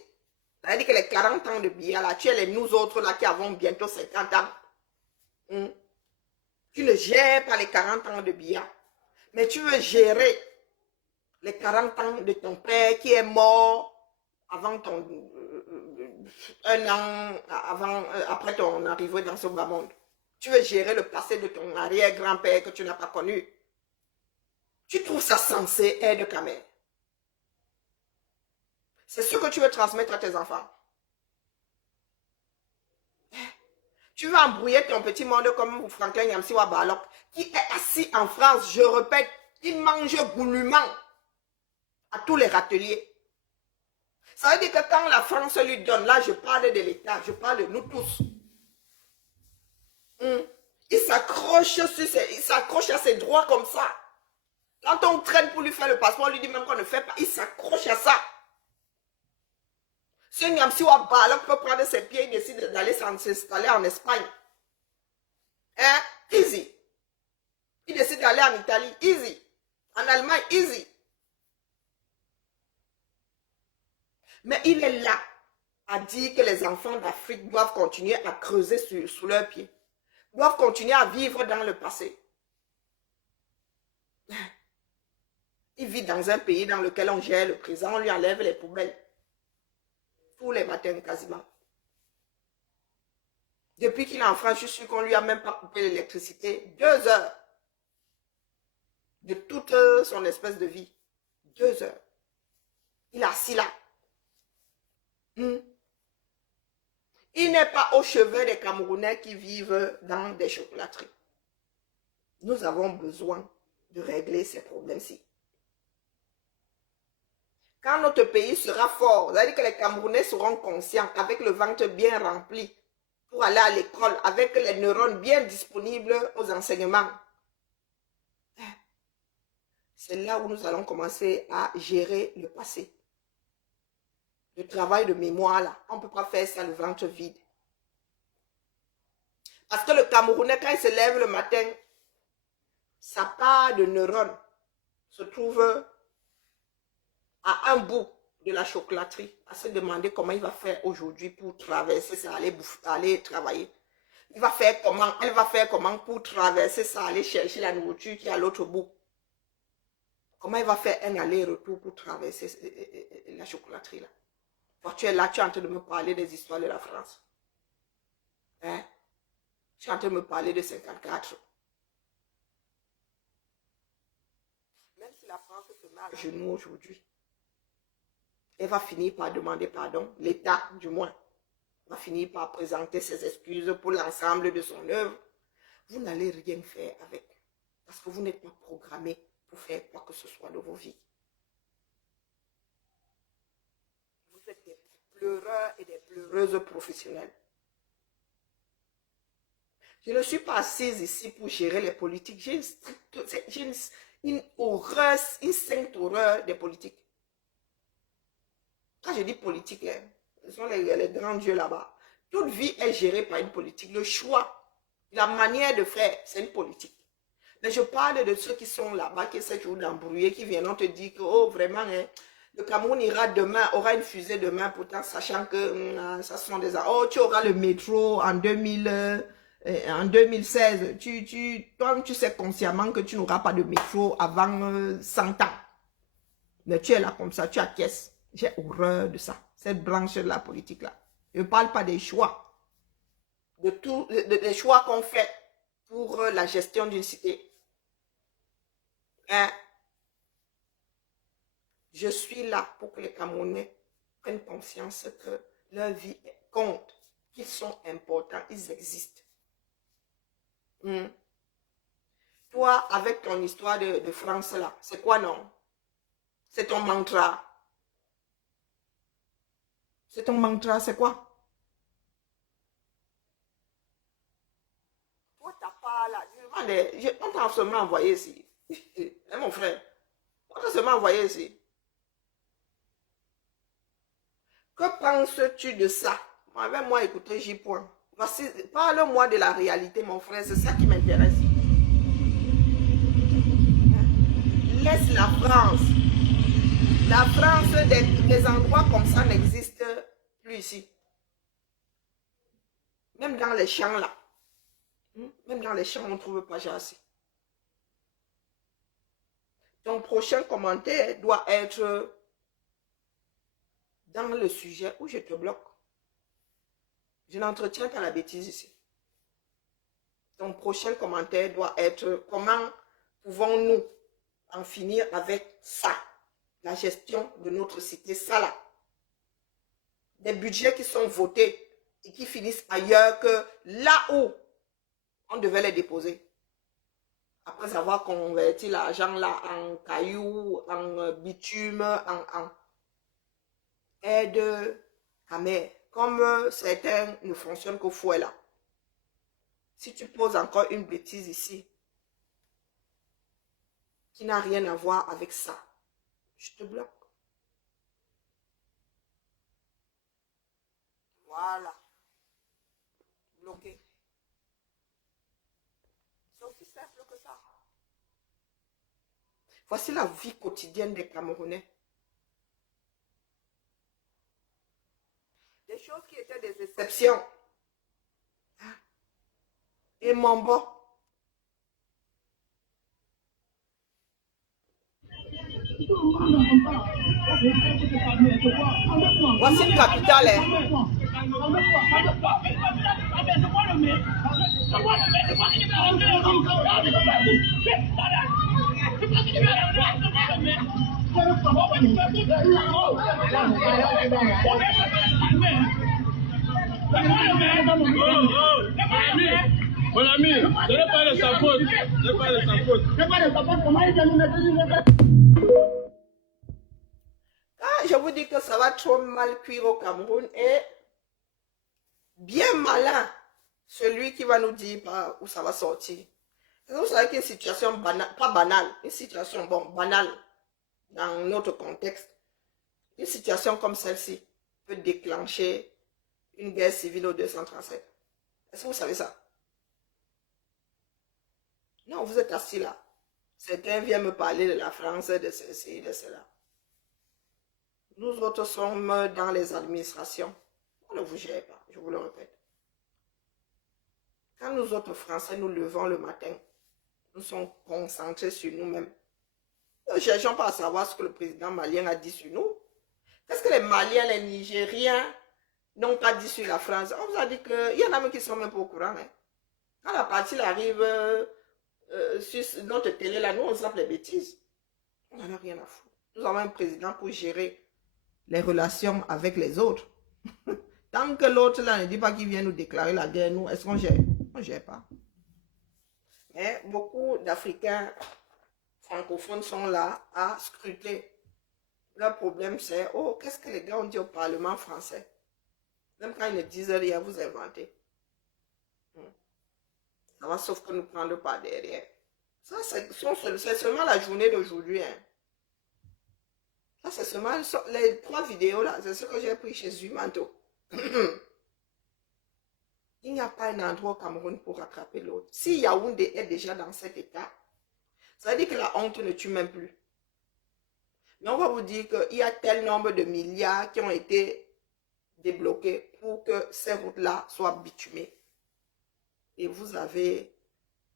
Ça veut dire que les 40 ans de Biya, là, tu es les nous autres là qui avons bientôt 50 ans. Tu ne gères pas les 40 ans de Biya, mais tu veux gérer les 40 ans de ton père qui est mort avant ton... un an après ton arrivée dans ce bas monde. Tu veux gérer le passé de ton arrière-grand-père que tu n'as pas connu. Tu trouves ça sensé, Aide Kamer? C'est ce que tu veux transmettre à tes enfants. Tu veux embrouiller ton petit monde comme Franklin Yamsiwa Balok, qui est assis en France, je répète, il mange goulûment à tous les râteliers. Ça veut dire que quand la France lui donne, là je parle de l'État, je parle de nous tous. Il s'accroche à ses droits comme ça. Quand on traîne pour lui faire le passeport, on lui dit même qu'on ne fait pas, il s'accroche à ça. Ce Nyamsiwa Balok peut prendre ses pieds et décide d'aller s'installer en Espagne. Hein? Easy. Il décide d'aller en Italie. Easy. En Allemagne. Easy. Mais il est là à dire que les enfants d'Afrique doivent continuer à creuser sous leurs pieds. Doivent continuer à vivre dans le passé. Il vit dans un pays dans lequel on gère le présent, on lui enlève les poubelles. Tous les matins quasiment. Depuis qu'il est en France, je suis sûr qu'on ne lui a même pas coupé l'électricité. 2 heures. De toute son espèce de vie. 2 heures. Il est assis là. Il n'est pas au chevet des Camerounais qui vivent dans des chocolateries. Nous avons besoin de régler ces problèmes-ci. Quand notre pays sera fort, c'est-à-dire que les Camerounais seront conscients, avec le ventre bien rempli, pour aller à l'école, avec les neurones bien disponibles aux enseignements. C'est là où nous allons commencer à gérer le passé. Le travail de mémoire, là, on ne peut pas faire ça le ventre vide. Parce que le Camerounais, quand il se lève le matin, sa part de neurones se trouve à un bout de la chocolaterie à se demander comment il va faire aujourd'hui pour traverser ça, aller travailler. Elle va faire comment pour traverser ça, aller chercher la nourriture qui est à l'autre bout. Comment il va faire un aller-retour pour traverser la chocolaterie là. Toi, tu es là, tu es en train de me parler des histoires de la France. Hein? Tu es en train de me parler de 54. Même si la France se met à genoux aujourd'hui, elle va finir par demander pardon. L'État, du moins, va finir par présenter ses excuses pour l'ensemble de son œuvre. Vous n'allez rien faire avec. Parce que vous n'êtes pas programmé pour faire quoi que ce soit de vos vies. Vous êtes des pleureurs et des pleureuses professionnelles. Je ne suis pas assise ici pour gérer les politiques. J'ai une horreur, une sainte horreur des politiques. Quand je dis politique, ce sont les grands dieux là-bas. Toute vie est gérée par une politique. Le choix, la manière de faire, c'est une politique. Mais je parle de ceux qui sont là-bas, qui essaient toujours d'embrouiller, qui viennent te dire que, oh, vraiment, le Cameroun aura une fusée demain, pourtant, sachant que ça sont des... Oh, tu auras le métro en 2016. Toi, tu sais consciemment que tu n'auras pas de métro avant 100 ans. Mais tu es là comme ça, tu acquiesces. J'ai horreur de ça, cette branche de la politique là. Je ne parle pas des choix, des choix qu'on fait pour la gestion d'une cité. Hein? Je suis là pour que les Camerounais prennent conscience que leur vie compte, qu'ils sont importants, ils existent. Toi, avec ton histoire de France là, c'est quoi non? C'est ton mantra. C'est ton mantra, c'est quoi? Toi, t'as pas là. On t'a seulement envoyé ici. Hein, mon frère? On t'a seulement envoyé ici. Que penses-tu de ça? Avec moi, écoutez, j'y point. Parle-moi de la réalité, mon frère. C'est ça qui m'intéresse. Laisse la France. La France, des endroits comme ça n'existent plus ici. Même dans les champs là. Même dans les champs, on ne trouve pas assez. Ton prochain commentaire doit être dans le sujet où je te bloque. Je n'entretiens pas la bêtise ici. Ton prochain commentaire doit être comment pouvons-nous en finir avec ça? La gestion de notre cité, ça là. Des budgets qui sont votés et qui finissent ailleurs que là où on devait les déposer. Après avoir converti l'argent là en cailloux, en bitume, en aide amère. Comme certains ne fonctionnent qu'au fouet là. Si tu poses encore une bêtise ici, qui n'a rien à voir avec ça, je te bloque. Voilà. Bloqué. C'est aussi simple que ça. Voici la vie quotidienne des Camerounais. Des choses qui étaient des exceptions. Et Mambo. Voici une capitale. Mon ami, ce n'est pas de sa faute. Ce n'est pas de sa faute. Ce n'est pas de sa faute. Comment il je vous dis que ça va trop mal cuire au Cameroun et bien malin celui qui va nous dire où ça va sortir. Vous savez qu'une situation banale, pas banale, une situation banale dans notre contexte, une situation comme celle-ci peut déclencher une guerre civile au 237. Est-ce que vous savez ça? Non, vous êtes assis là. Certains viennent me parler de la France, de ceci, de cela. Nous autres sommes dans les administrations. On ne vous gère pas, je vous le répète. Quand nous autres Français nous levons le matin, nous sommes concentrés sur nous-mêmes. Nous ne cherchons pas à savoir ce que le président malien a dit sur nous. Qu'est-ce que les Maliens, les Nigériens n'ont pas dit sur la France? On vous a dit qu'il y en a même qui sont même pas au courant. Hein. Quand la partie arrive sur notre télé, là, nous, on zappe les bêtises. On n'en a rien à foutre. Nous avons un président pour gérer les relations avec les autres. Tant que l'autre, là, ne dit pas qu'il vient nous déclarer la guerre, nous, est-ce qu'on gère? On ne gère pas. Mais beaucoup d'Africains francophones sont là à scruter. Leur problème, c'est, oh, qu'est-ce que les gars ont dit au Parlement français? Même quand ils ne disent rien, vous inventez. Ça va sauf que nous prendre par derrière. Ça, c'est seulement la journée d'aujourd'hui. Hein. Ça, c'est seulement les 3 vidéos là. C'est ce que j'ai pris chez Zumanto. Il n'y a pas un endroit au Cameroun pour rattraper l'autre. Si Yaoundé est déjà dans cet état, ça veut dire que la honte ne tue même plus. Mais on va vous dire qu'il y a tel nombre de milliards qui ont été débloqués pour que ces routes-là soient bitumées. Et vous avez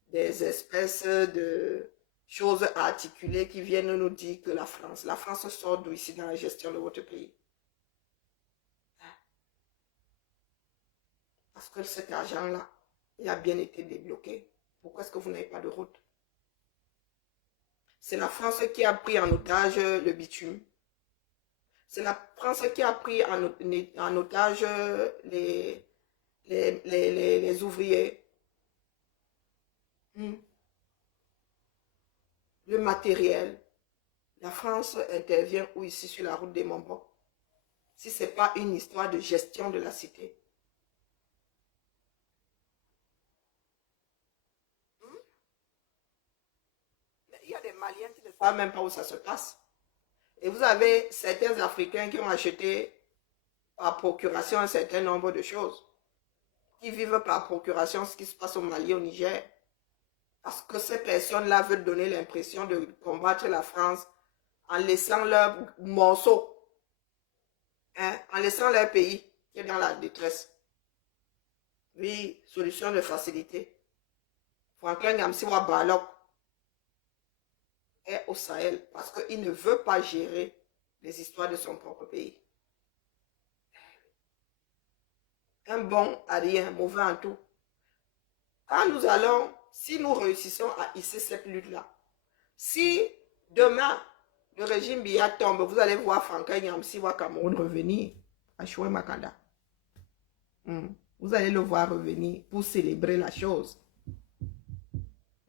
des espèces de choses articulées qui viennent nous dire que la France sort d'où ici dans la gestion de votre pays. Parce que cet argent-là, il a bien été débloqué. Pourquoi est-ce que vous n'avez pas de route? C'est la France qui a pris en otage le bitume. C'est la France qui a pris en otage les ouvriers. Le matériel. La France intervient où ici sur la route des Montbons? Si ce n'est pas une histoire de gestion de la cité. Il y a des Maliens qui ne savent même pas où ça se passe. Et vous avez certains Africains qui ont acheté par procuration un certain nombre de choses. Qui vivent par procuration ce qui se passe au Mali, au Niger. Parce que ces personnes-là veulent donner l'impression de combattre la France en laissant leur morceau, hein, en laissant leur pays qui est dans la détresse. Oui, solution de facilité. Franklin Nyamsiwa Balok est au Sahel parce qu'il ne veut pas gérer les histoires de son propre pays. Un bon à rien, mauvais en tout. Quand nous allons, si nous réussissons à hisser cette lutte-là, si demain le régime Biya tombe, vous allez voir Franklin Nyamsiwa Cameroun revenir à Choué Makanda. Vous allez le voir revenir pour célébrer la chose.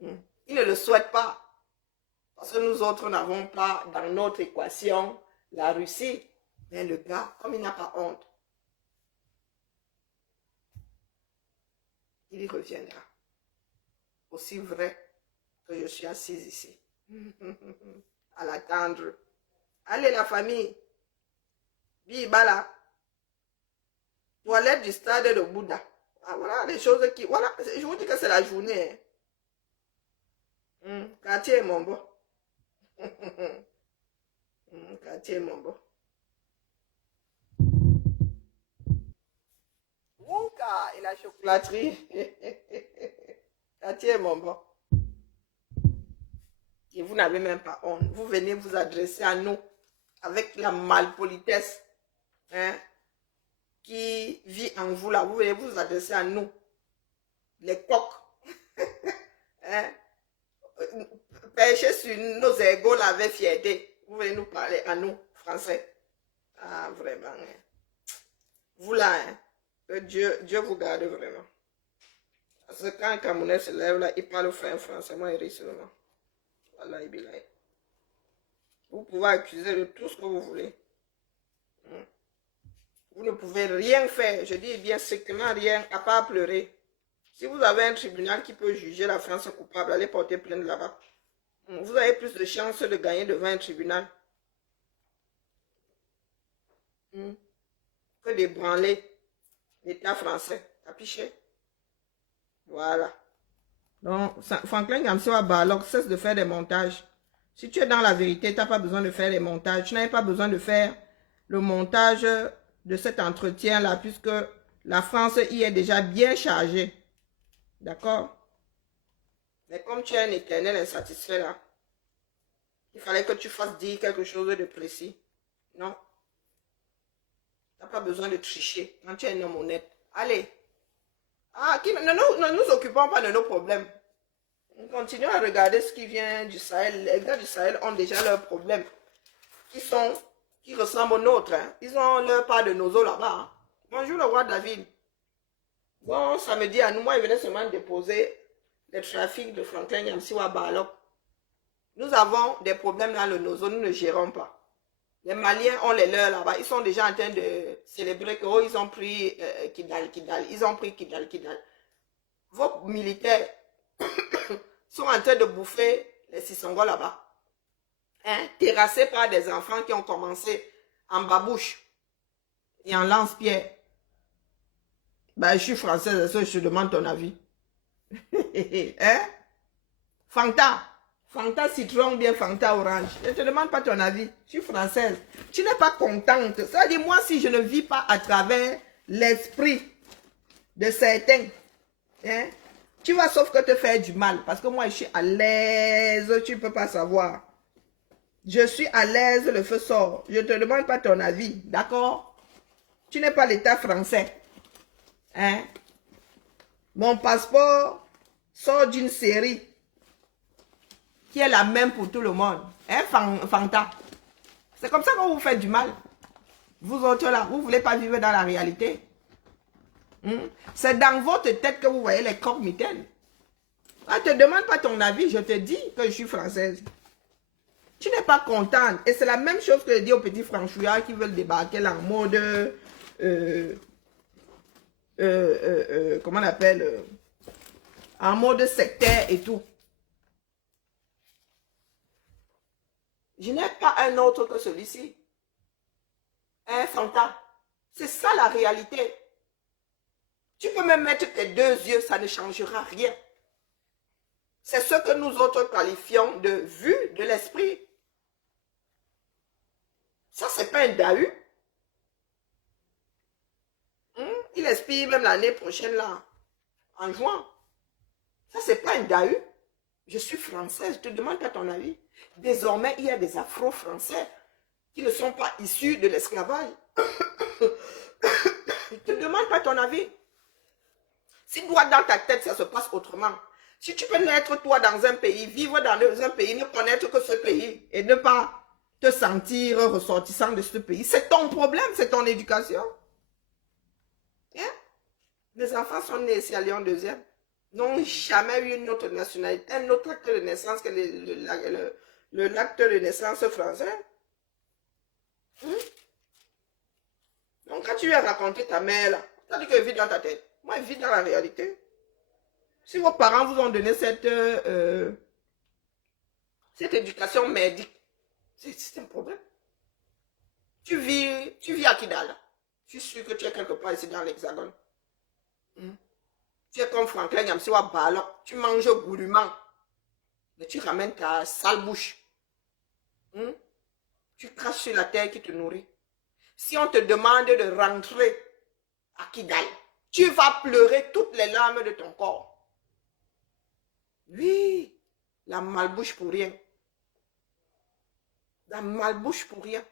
Il ne le souhaite pas. Parce que nous autres n'avons pas dans notre équation la Russie. Mais le gars, comme il n'a pas honte, il y reviendra. Aussi vrai que je suis assise ici. À l'attendre. Allez la famille. Bibala. Toilette du stade de Bouddha. Ah, voilà les choses qui... Voilà, je vous dis que c'est la journée. Quartier Mombo. Quartier Mombo. Wonka et la chocolaterie. Quartier Mombo. Et vous n'avez même pas honte. Vous venez vous adresser à nous avec la malpolitesse, hein, qui vit en vous là. Vous venez vous adresser à nous, les coqs. Hein? Pêcher sur nos égaux là avec fierté. Vous venez nous parler à nous, Français. Ah, vraiment. Hein. Vous là, hein, que Dieu vous garde vraiment. Parce que quand un Camerounais se lève là, il parle fin français, moi il rit seulement. Voilà, il bilan. Vous pouvez accuser de tout ce que vous voulez. Vous ne pouvez rien faire, je dis bien strictement rien, à part pleurer. Si vous avez un tribunal qui peut juger la France coupable, allez porter plainte là-bas. Vous avez plus de chances de gagner devant un tribunal que d'ébranler l'État français. Capiché? Voilà. Donc, Franklin Nyamsiwa Balok, cesse de faire des montages. Si tu es dans la vérité, tu n'as pas besoin de faire des montages. Tu n'as pas besoin de faire le montage de cet entretien-là, puisque la France y est déjà bien chargée. D'accord? Mais comme tu es un éternel insatisfait là, il fallait que tu fasses dire quelque chose de précis. Non? Tu n'as pas besoin de tricher quand tu es un homme honnête. Allez. Ah, ne nous occupons pas de nos problèmes. On continue à regarder ce qui vient du Sahel. Les gars du Sahel ont déjà leurs problèmes qui ressemblent aux nôtres. Hein. Ils ont leur part de nozo là-bas. Hein. Bonjour le roi David. Bon, samedi à nous, moi, il venait seulement déposer les trafics de Franklin Yamsiwa Balok. Nous avons des problèmes dans le nozo, nous ne gérons pas. Les Maliens ont les leurs là-bas. Ils sont déjà en train de célébrer qu'ils ont pris Kidal. Ils ont pris Kidal. Vos militaires sont en train de bouffer les Sissongo là-bas. Hein? Terrassés par des enfants qui ont commencé en babouche et en lance-pierre. Ben, je suis française, je te demande ton avis. Hein? Fanta citron ou bien Fanta orange. Je ne te demande pas ton avis. Je suis française. Tu n'es pas contente. Ça veut dire, moi, si je ne vis pas à travers l'esprit de certains, hein, tu vas sauf que te faire du mal. Parce que moi, je suis à l'aise. Tu ne peux pas savoir. Je suis à l'aise, le feu sort. Je ne te demande pas ton avis. D'accord? Tu n'es pas l'État français. Hein? Mon passeport sort d'une série qui est la même pour tout le monde. Hein, Fanta? C'est comme ça qu'on vous fait du mal. Vous autres là, vous ne voulez pas vivre dans la réalité. C'est dans votre tête que vous voyez les coques mitaines. Ne te demande pas ton avis, je te dis que je suis française. Tu n'es pas contente. Et c'est la même chose que je dis aux petits franchouillards qui veulent débarquer là en mode... comment on appelle en mode sectaire et tout. Je n'ai pas un autre que celui-ci. Hein, Fanta? C'est ça la réalité. Tu peux même mettre tes deux yeux, ça ne changera rien. C'est ce que nous autres qualifions de vue de l'esprit. Ça, c'est pas un dahu. Il expire même l'année prochaine, là, en juin. Ça, c'est pas un dahu. Je suis française, je te demande pas ton avis. Désormais, il y a des afro-français qui ne sont pas issus de l'esclavage. Je te demande pas ton avis. Si toi, dans ta tête, ça se passe autrement. Si tu peux naître, toi, dans un pays, vivre dans un pays, ne connaître que ce pays et ne pas te sentir ressortissant de ce pays, c'est ton problème, c'est ton éducation. Hein? Mes enfants sont nés ici à Lyon 2e. N'ont jamais eu une autre nationalité, un autre acte de naissance que l'acte de naissance français. Donc quand tu viens raconter ta mère là, tu as dit qu'elle vit dans ta tête. Moi, elle vit dans la réalité. Si vos parents vous ont donné cette éducation médique, c'est un problème. Tu vis à Kidal. Je suis sûr que tu es quelque part ici dans l'Hexagone. Tu es comme Franklin Yamsiwa Balok. Tu manges goulûment. Mais tu ramènes ta sale bouche. Tu craches sur la terre qui te nourrit. Si on te demande de rentrer à Kidal, tu vas pleurer toutes les larmes de ton corps. Oui, la malbouche pour rien. La malbouche pour rien.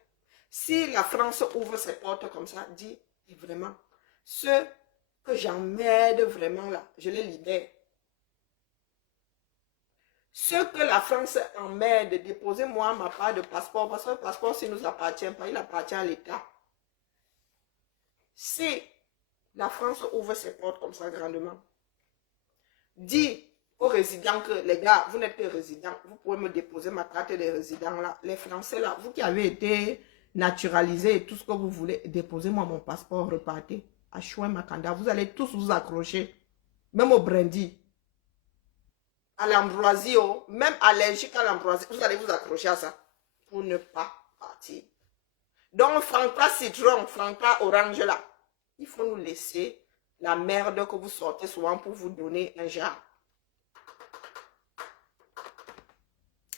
Si la France ouvre ses portes comme ça, dit, et vraiment, ceux que j'emmerde vraiment là, je les libère. Ceux que la France emmerde, déposez-moi ma part de passeport, parce que le passeport, s'il ne nous appartient pas, il appartient à l'État. Si la France ouvre ses portes comme ça grandement, dit aux résidents que, les gars, vous n'êtes que résidents, vous pouvez me déposer ma carte de résident là. Les Français là, vous qui avez été naturalisés et tout ce que vous voulez, déposez-moi mon passeport, repartez. À Chouin Makanda, vous allez tous vous accrocher, même au brandy, à l'ambroisie, même allergique à l'ambroisie, vous allez vous accrocher à ça pour ne pas partir. Donc, Fanta citron, Fanta orange là, il faut nous laisser la merde que vous sortez souvent pour vous donner un genre.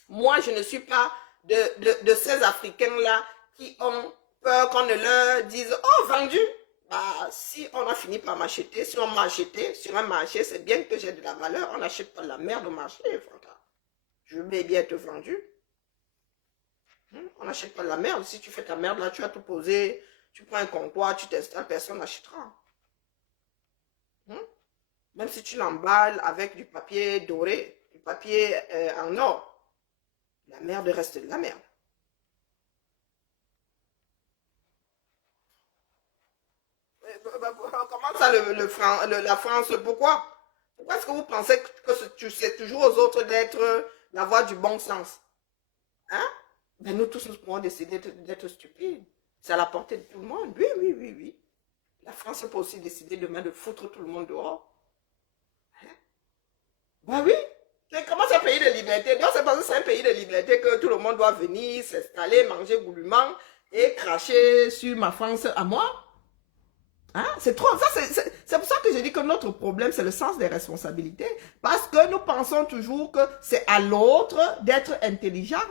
Moi, je ne suis pas de ces Africains là qui ont peur qu'on ne leur dise « Oh, vendu !» Bah, si on a fini par m'acheter, si on m'a acheté sur un marché, c'est bien que j'ai de la valeur. On n'achète pas de la merde au marché, Fanta. Je vais bien être vendu. On n'achète pas de la merde. Si tu fais ta merde là, tu as tout posé, tu prends un comptoir, tu t'installes, personne n'achètera. Même si tu l'emballes avec du papier doré, du papier en or, la merde reste de la merde. Comment ça, la France, pourquoi? Pourquoi est-ce que vous pensez que c'est toujours aux autres d'avoir du bon sens? Hein? Ben nous tous, nous pouvons décider d'être stupides. C'est à la portée de tout le monde. Oui, oui, oui, oui. La France peut aussi décider demain de foutre tout le monde dehors. Hein? Ben oui. Comment c'est un pays de liberté? Donc c'est parce que c'est un pays de liberté que tout le monde doit venir, s'installer, manger goulûment et cracher sur ma France à moi. Hein? C'est trop. C'est pour ça que je dis que notre problème, c'est le sens des responsabilités. Parce que nous pensons toujours que c'est à l'autre d'être intelligent.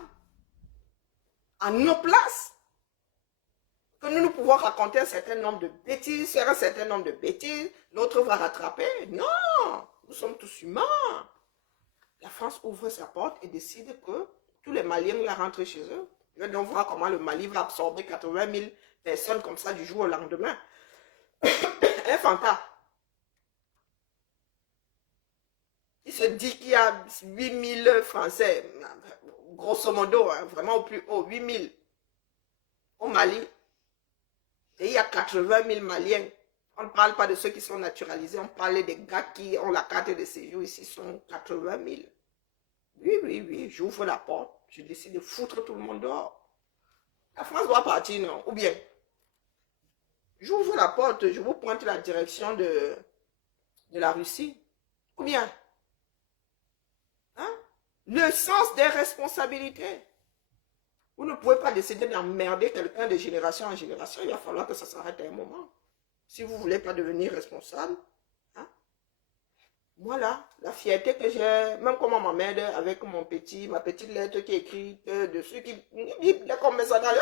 À nos places. Que nous pouvons raconter un certain nombre de bêtises, faire un certain nombre de bêtises, l'autre va rattraper. Non, nous sommes tous humains. La France ouvre sa porte et décide que tous les Maliens la rentrent chez eux. Je vais donc voir comment le Mali va absorber 80 000 personnes comme ça du jour au lendemain. Un Fanta. Il se dit qu'il y a 8 000 Français, grosso modo, hein, vraiment au plus haut, 8 000 au Mali. Et il y a 80 000 Maliens. On ne parle pas de ceux qui sont naturalisés, on parle des gars qui ont la carte de séjour ici, sont 80 000. Oui, oui, oui, j'ouvre la porte, je décide de foutre tout le monde dehors. La France doit partir, non? Ou bien, j'ouvre la porte, je vous pointe la direction de la Russie. Ou bien, hein? Le sens des responsabilités. Vous ne pouvez pas décider d'emmerder quelqu'un de génération en génération. Il va falloir que ça s'arrête à un moment. Si vous ne voulez pas devenir responsable. Hein? Moi là, la fierté que j'ai, même comment ma mère avec ma petite lettre qui est écrite dessus, qui comme ça dans le...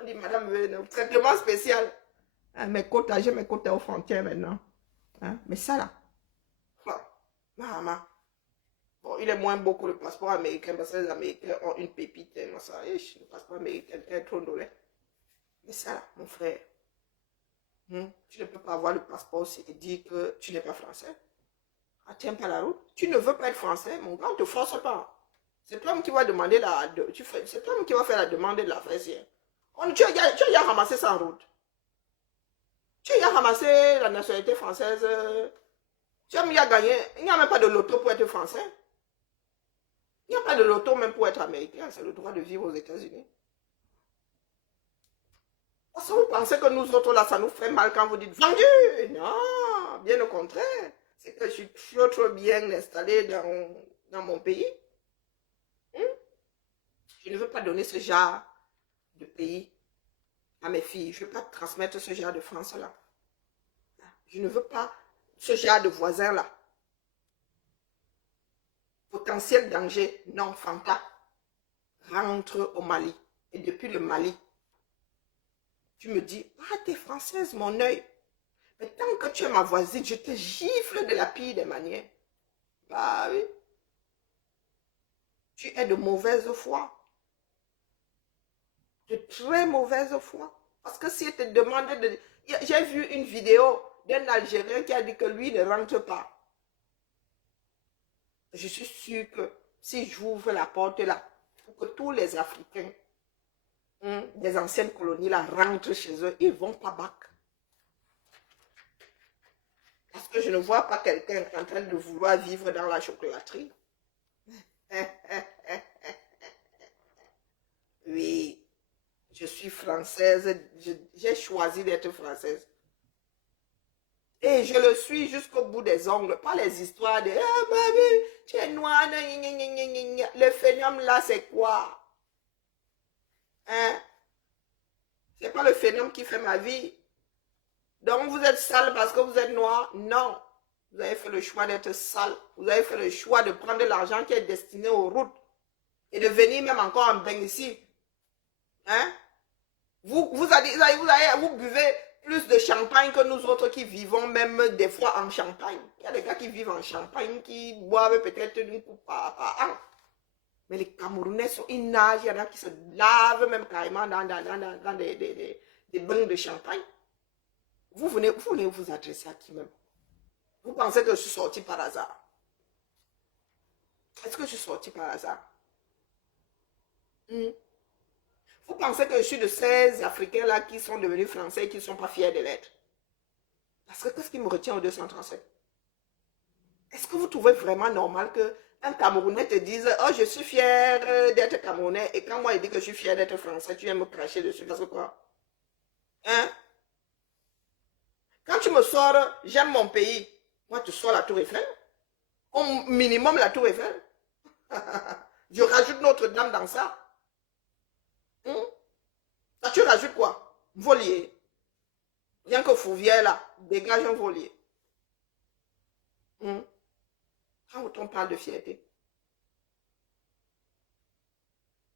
On dit, madame, traitement spécial. Hein, mes quotas, j'ai mes quotas aux frontières maintenant. Hein? Mais ça là, maman. Bon, il est moins beau que le passeport américain parce que les Américains ont une pépite. Non, ça, le passeport américain est trop dolé. Mais ça là, mon frère, tu ne peux pas avoir le passeport aussi et dire que tu n'es pas français. Ah, tiens pas la route. Tu ne veux pas être français, mon gars, on ne te force pas. C'est toi qui va demander c'est toi qui va faire la demande de la fraisière. Tu as ramassé ça en route. Tu as ramassé la nationalité française. Tu as mis à gagner. Il n'y a même pas de loto pour être français. Il n'y a pas de loto même pour être américain. C'est le droit de vivre aux États-Unis. Parce que vous pensez que nous autres là, ça nous fait mal quand vous dites vendu? Non, bien au contraire. C'est que je suis trop bien installé dans mon pays. Je ne veux pas donner ce genre de pays à mes filles. Je ne veux pas transmettre ce genre de France-là. Je ne veux pas ce genre de voisin-là. Potentiel danger, non, Fanta. Rentre au Mali. Et depuis le Mali, tu me dis, ah, t'es française, mon œil. Mais tant que tu es ma voisine, je te gifle de la pire des manières. Bah oui. Tu es de mauvaise foi. De très mauvaise foi. Parce que si elle te demande de... J'ai vu une vidéo d'un Algérien qui a dit que lui ne rentre pas. Je suis sûre que si j'ouvre la porte là, pour que tous les Africains des anciennes colonies là rentrent chez eux, ils ne vont pas back. Parce que je ne vois pas quelqu'un en train de vouloir vivre dans la chocolaterie. Oui. Je suis française, j'ai choisi d'être française. Et je le suis jusqu'au bout des ongles. Pas les histoires de « baby, tu es noire, le phénomène là, c'est quoi? Hein? C'est pas le phénomène qui fait ma vie. Donc vous êtes sale parce que vous êtes noir? Non. Vous avez fait le choix d'être sale. Vous avez fait le choix de prendre l'argent qui est destiné aux routes. Et de venir même encore en bain ici. Hein? Vous buvez plus de champagne que nous autres qui vivons même des fois en Champagne. Il y a des gars qui vivent en Champagne qui boivent peut-être une coupe par an. Mais les Camerounais ils nagent, il y en a qui se lavent même carrément dans des bains de champagne. Vous venez vous adresser à qui même? Vous pensez que je suis sorti par hasard? Est-ce que je suis sorti par hasard? Vous pensez que je suis de ces Africains-là qui sont devenus Français et qui ne sont pas fiers de l'être? Parce que qu'est-ce qui me retient au 237? Est-ce que vous trouvez vraiment normal qu'un Camerounais te dise « Oh, je suis fier d'être Camerounais » et quand moi il dit que je suis fier d'être Français, tu viens me cracher dessus parce que quoi? Hein? Quand tu me sors « J'aime mon pays », moi tu sors la Tour Eiffel. Au minimum la Tour Eiffel. Je rajoute Notre-Dame dans ça. Là, tu rajoutes quoi? Volier. Rien que Fouvière là, dégage un volier. Quand on parle de fierté,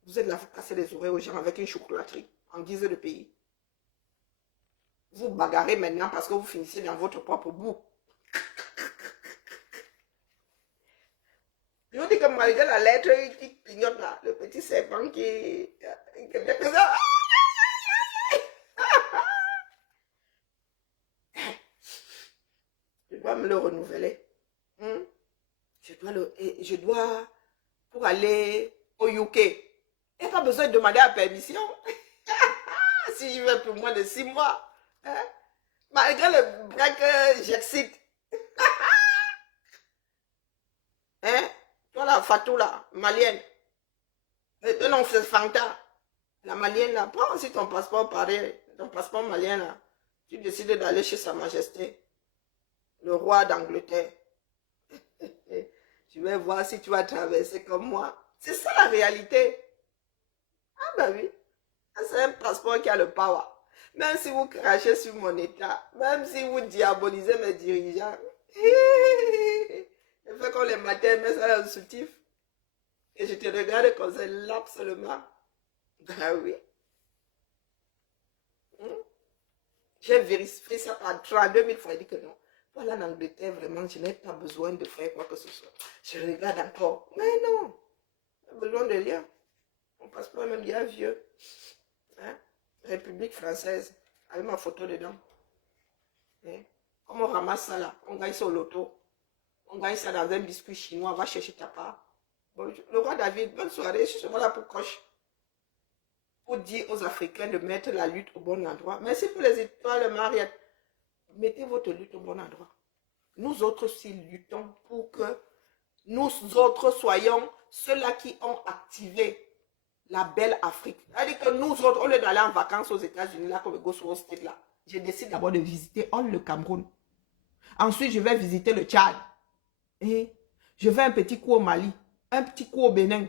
vous êtes là, vous cassez les oreilles aux gens avec une chocolaterie en guise de pays. Vous bagarrez maintenant parce que vous finissez dans votre propre bout. Je vous dis que malgré la lettre qui clignote là, le petit serpent qui... Je dois me le renouveler. Je dois pour aller au UK. Il n'y a pas besoin de demander la permission. Si je vais pour moins de 6 mois. Malgré le break que j'excite. Toi la Fatou là, malienne. Non, c'est Fanta. La malienne là, prends aussi ton passeport pareil, ton passeport malien là. Tu décides d'aller chez Sa Majesté, le roi d'Angleterre. Tu vais voir si tu vas traverser comme moi. C'est ça la réalité. Ah ben oui. C'est un passeport qui a le power. Même si vous crachez sur mon état, même si vous diabolisez mes dirigeants, je fais comme les matins, mais ça dans le soutif. Et je te regarde comme ça, là seulement. Ben oui. J'ai vérifié ça par 32 000 fois. Il dit que non. Voilà, en Angleterre, vraiment, je n'ai pas besoin de faire quoi que ce soit. Je regarde encore. Mais non. Pas besoin de rien. Mon passeport est même bien vieux. République française. Avec ma photo dedans. Comme on ramasse ça là, on gagne ça au loto. On gagne ça dans un biscuit chinois. On va chercher ta part. Bon, le roi David, bonne soirée. Je suis là pour coche. Pour dire aux Africains de mettre la lutte au bon endroit. Merci pour les étoiles, Mariette. Mettez votre lutte au bon endroit. Nous autres aussi luttons pour que nous autres soyons ceux-là qui ont activé la belle Afrique. C'est-à-dire que nous autres, au lieu d'aller en vacances aux États-Unis, là, comme Go Sword State, là, je décide d'abord de visiter le Cameroun. Ensuite, je vais visiter le Tchad. Et je vais un petit coup au Mali, un petit coup au Bénin.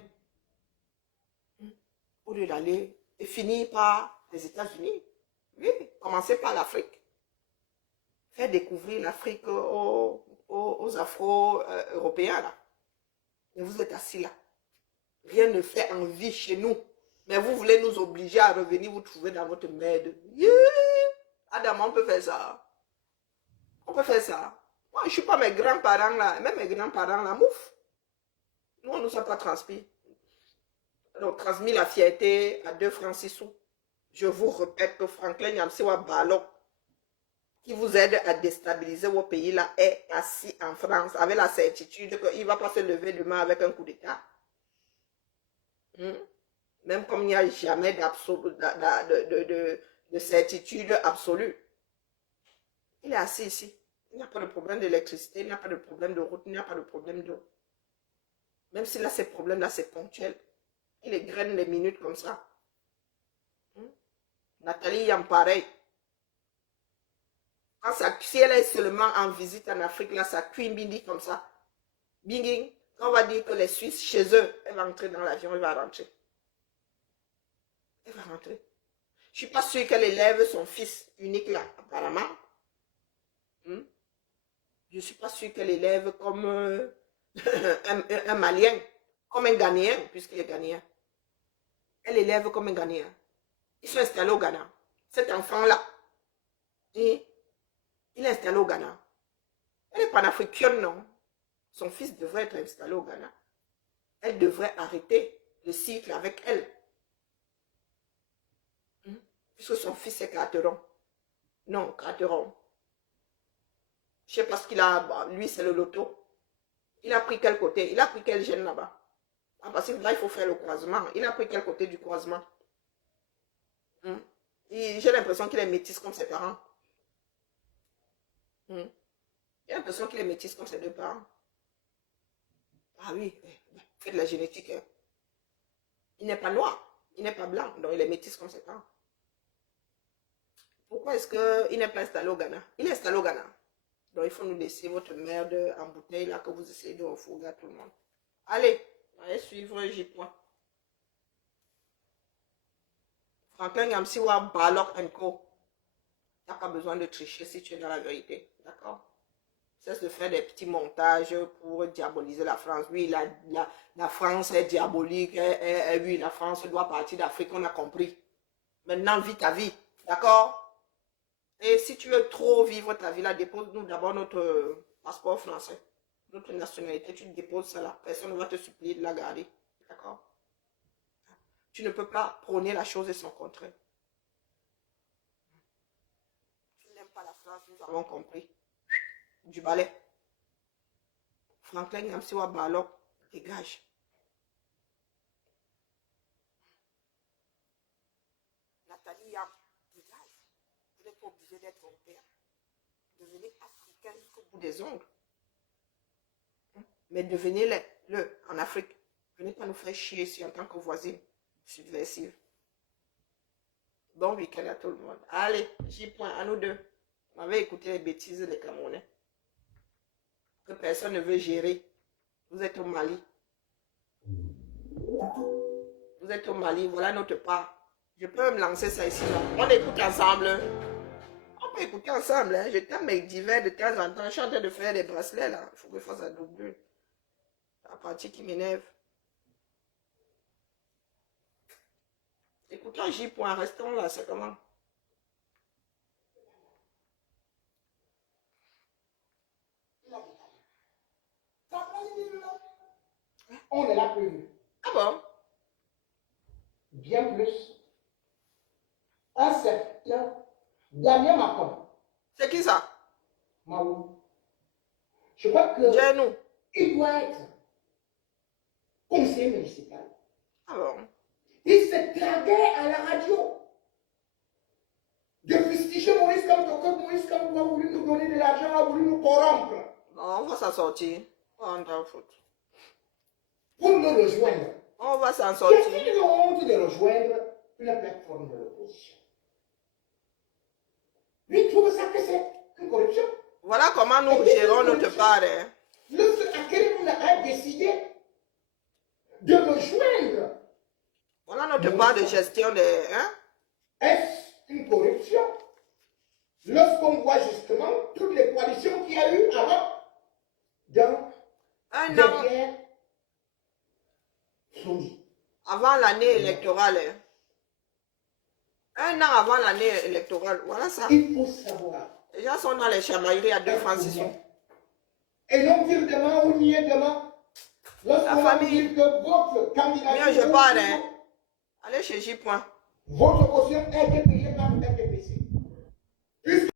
Au lieu d'aller et finir par les États-Unis. Oui, commencer par l'Afrique. Faire découvrir l'Afrique aux Afro-Européens, là. Et vous êtes assis là. Rien ne fait envie chez nous. Mais vous voulez nous obliger à revenir vous trouver dans votre merde. Adam, on peut faire ça. On peut faire ça. Moi, je ne suis pas mes grands-parents là. Même mes grands-parents là, mouf. Nous, on ne nous a pas transmis. Donc, transmis la fierté à 2 francs 6 sous. Je vous répète que Franklin Nyamsewa Balo, qui vous aide à déstabiliser vos pays là, est assis en France avec la certitude qu'il ne va pas se lever demain avec un coup d'État. Même comme il n'y a jamais de certitude absolue. Il est assis ici. Il n'y a pas de problème d'électricité, il n'y a pas de problème de route, il n'y a pas de problème d'eau. Même si là, ces problèmes-là, c'est ponctuel. Il les graine les minutes comme ça. Nathalie Yam pareil. Quand ça, si elle est seulement en visite en Afrique, là, ça cuit bindi comme ça. Binging. Quand on va dire que les Suisses, chez eux, elle va entrer dans l'avion, elle va rentrer. Elle va rentrer. Je ne suis pas sûre qu'elle élève son fils unique là, apparemment. Je ne suis pas sûre qu'elle élève comme un Malien, comme un Ghanéen, puisqu'il est Ghanéen. Elle élève comme un Ghanéen. Ils sont installés au Ghana. Cet enfant-là, il est installé au Ghana. Elle est panafricaine, non? Son fils devrait être installé au Ghana. Elle devrait arrêter le cycle avec elle. Puisque son fils est Carteron. Non, Carteron. Je ne sais pas ce qu'il a. Bah, lui, c'est le loto. Il a pris quel côté? Il a pris quel gène là-bas? Ah, parce que là, il faut faire le croisement. Il a pris quel côté du croisement? J'ai l'impression qu'il est métis comme ses parents. J'ai l'impression qu'il est métis comme ses deux parents. Ah oui, fait de la génétique. Hein. Il n'est pas noir, il n'est pas blanc, donc il est métis comme ses parents. Pourquoi est-ce qu'il n'est pas installé au Ghana? Il est installé au Ghana. Donc il faut nous laisser votre merde en bouteille là que vous essayez de refourguer à tout le monde. Allez, allez suivre J-Point. Franklin Yamsiwa, Balok & Co. Tu n'as pas besoin de tricher si tu es dans la vérité. D'accord? Cesse de faire des petits montages pour diaboliser la France. Oui, la France est diabolique. Oui, la France doit partir d'Afrique, on a compris. Maintenant, vis ta vie. D'accord? Et si tu veux trop vivre ta vie là, dépose-nous d'abord notre passeport français. Notre nationalité, tu déposes ça là. Personne ne va te supplier de la garder. D'accord? Tu ne peux pas prôner la chose et son contraire. Tu n'aimes pas la France, nous avons compris. Du balai. Franklin Yamsiwa Balok, dégage. Nathalie Yam, dégage. Vous n'êtes pas obligé d'être européen. Devenez africain jusqu'au bout des ongles. Mais devenez-le en Afrique. Venez pas nous faire chier ici en tant que voisine subversive. Bon week-end à tout le monde. Allez, J-Point, à nous deux. On va écouter les bêtises des Camerounais. Que personne ne veut gérer. Vous êtes au Mali. Vous êtes au Mali, voilà notre part. Je peux me lancer ça ici. Là. On écoute ensemble. On peut écouter ensemble. Hein. Je t'aime mes divers de temps en temps. Je suis en train de faire des bracelets là. Il faut que je fasse un double. La partie qui m'énerve. Écoutons J-Point, restons là, c'est comment? On est là prévu. Ah bon? Bien plus. Un certain Damien Macron. C'est qui ça? Maou. Je crois que Dis-nous. il doit être conseiller municipal. Ah bon? Il se targuait à la radio de fustiger Maurice Kamto, que Maurice Kamto a voulu nous donner de l'argent, a voulu nous corrompre. Bon, on va s'en sortir. On t'en fout. Pour nous rejoindre. On va s'en Y sortir. a-t-il une honte de rejoindre une plateforme de l'opposition? Lui trouve ça que c'est une corruption. Voilà comment nous gérons notre part. Hein. Lorsque Akerim a décidé de rejoindre, Voilà notre part de gestion des... Hein? est-ce une corruption? Lorsqu'on voit justement toutes les coalitions qu'il y a eu avant, dans Un des an guerres soumises. avant l'année électorale. Hein. Un an avant l'année électorale. Voilà ça. Il faut savoir. Les gens sont dans les chamailleries à 2 francs 6 sous. Et non dire demain ou nier demain. Lorsqu'on va famille. dire que votre candidature, Bien, je parle. Hein. Allez chez J-Point. votre caution est payée par le RDPC.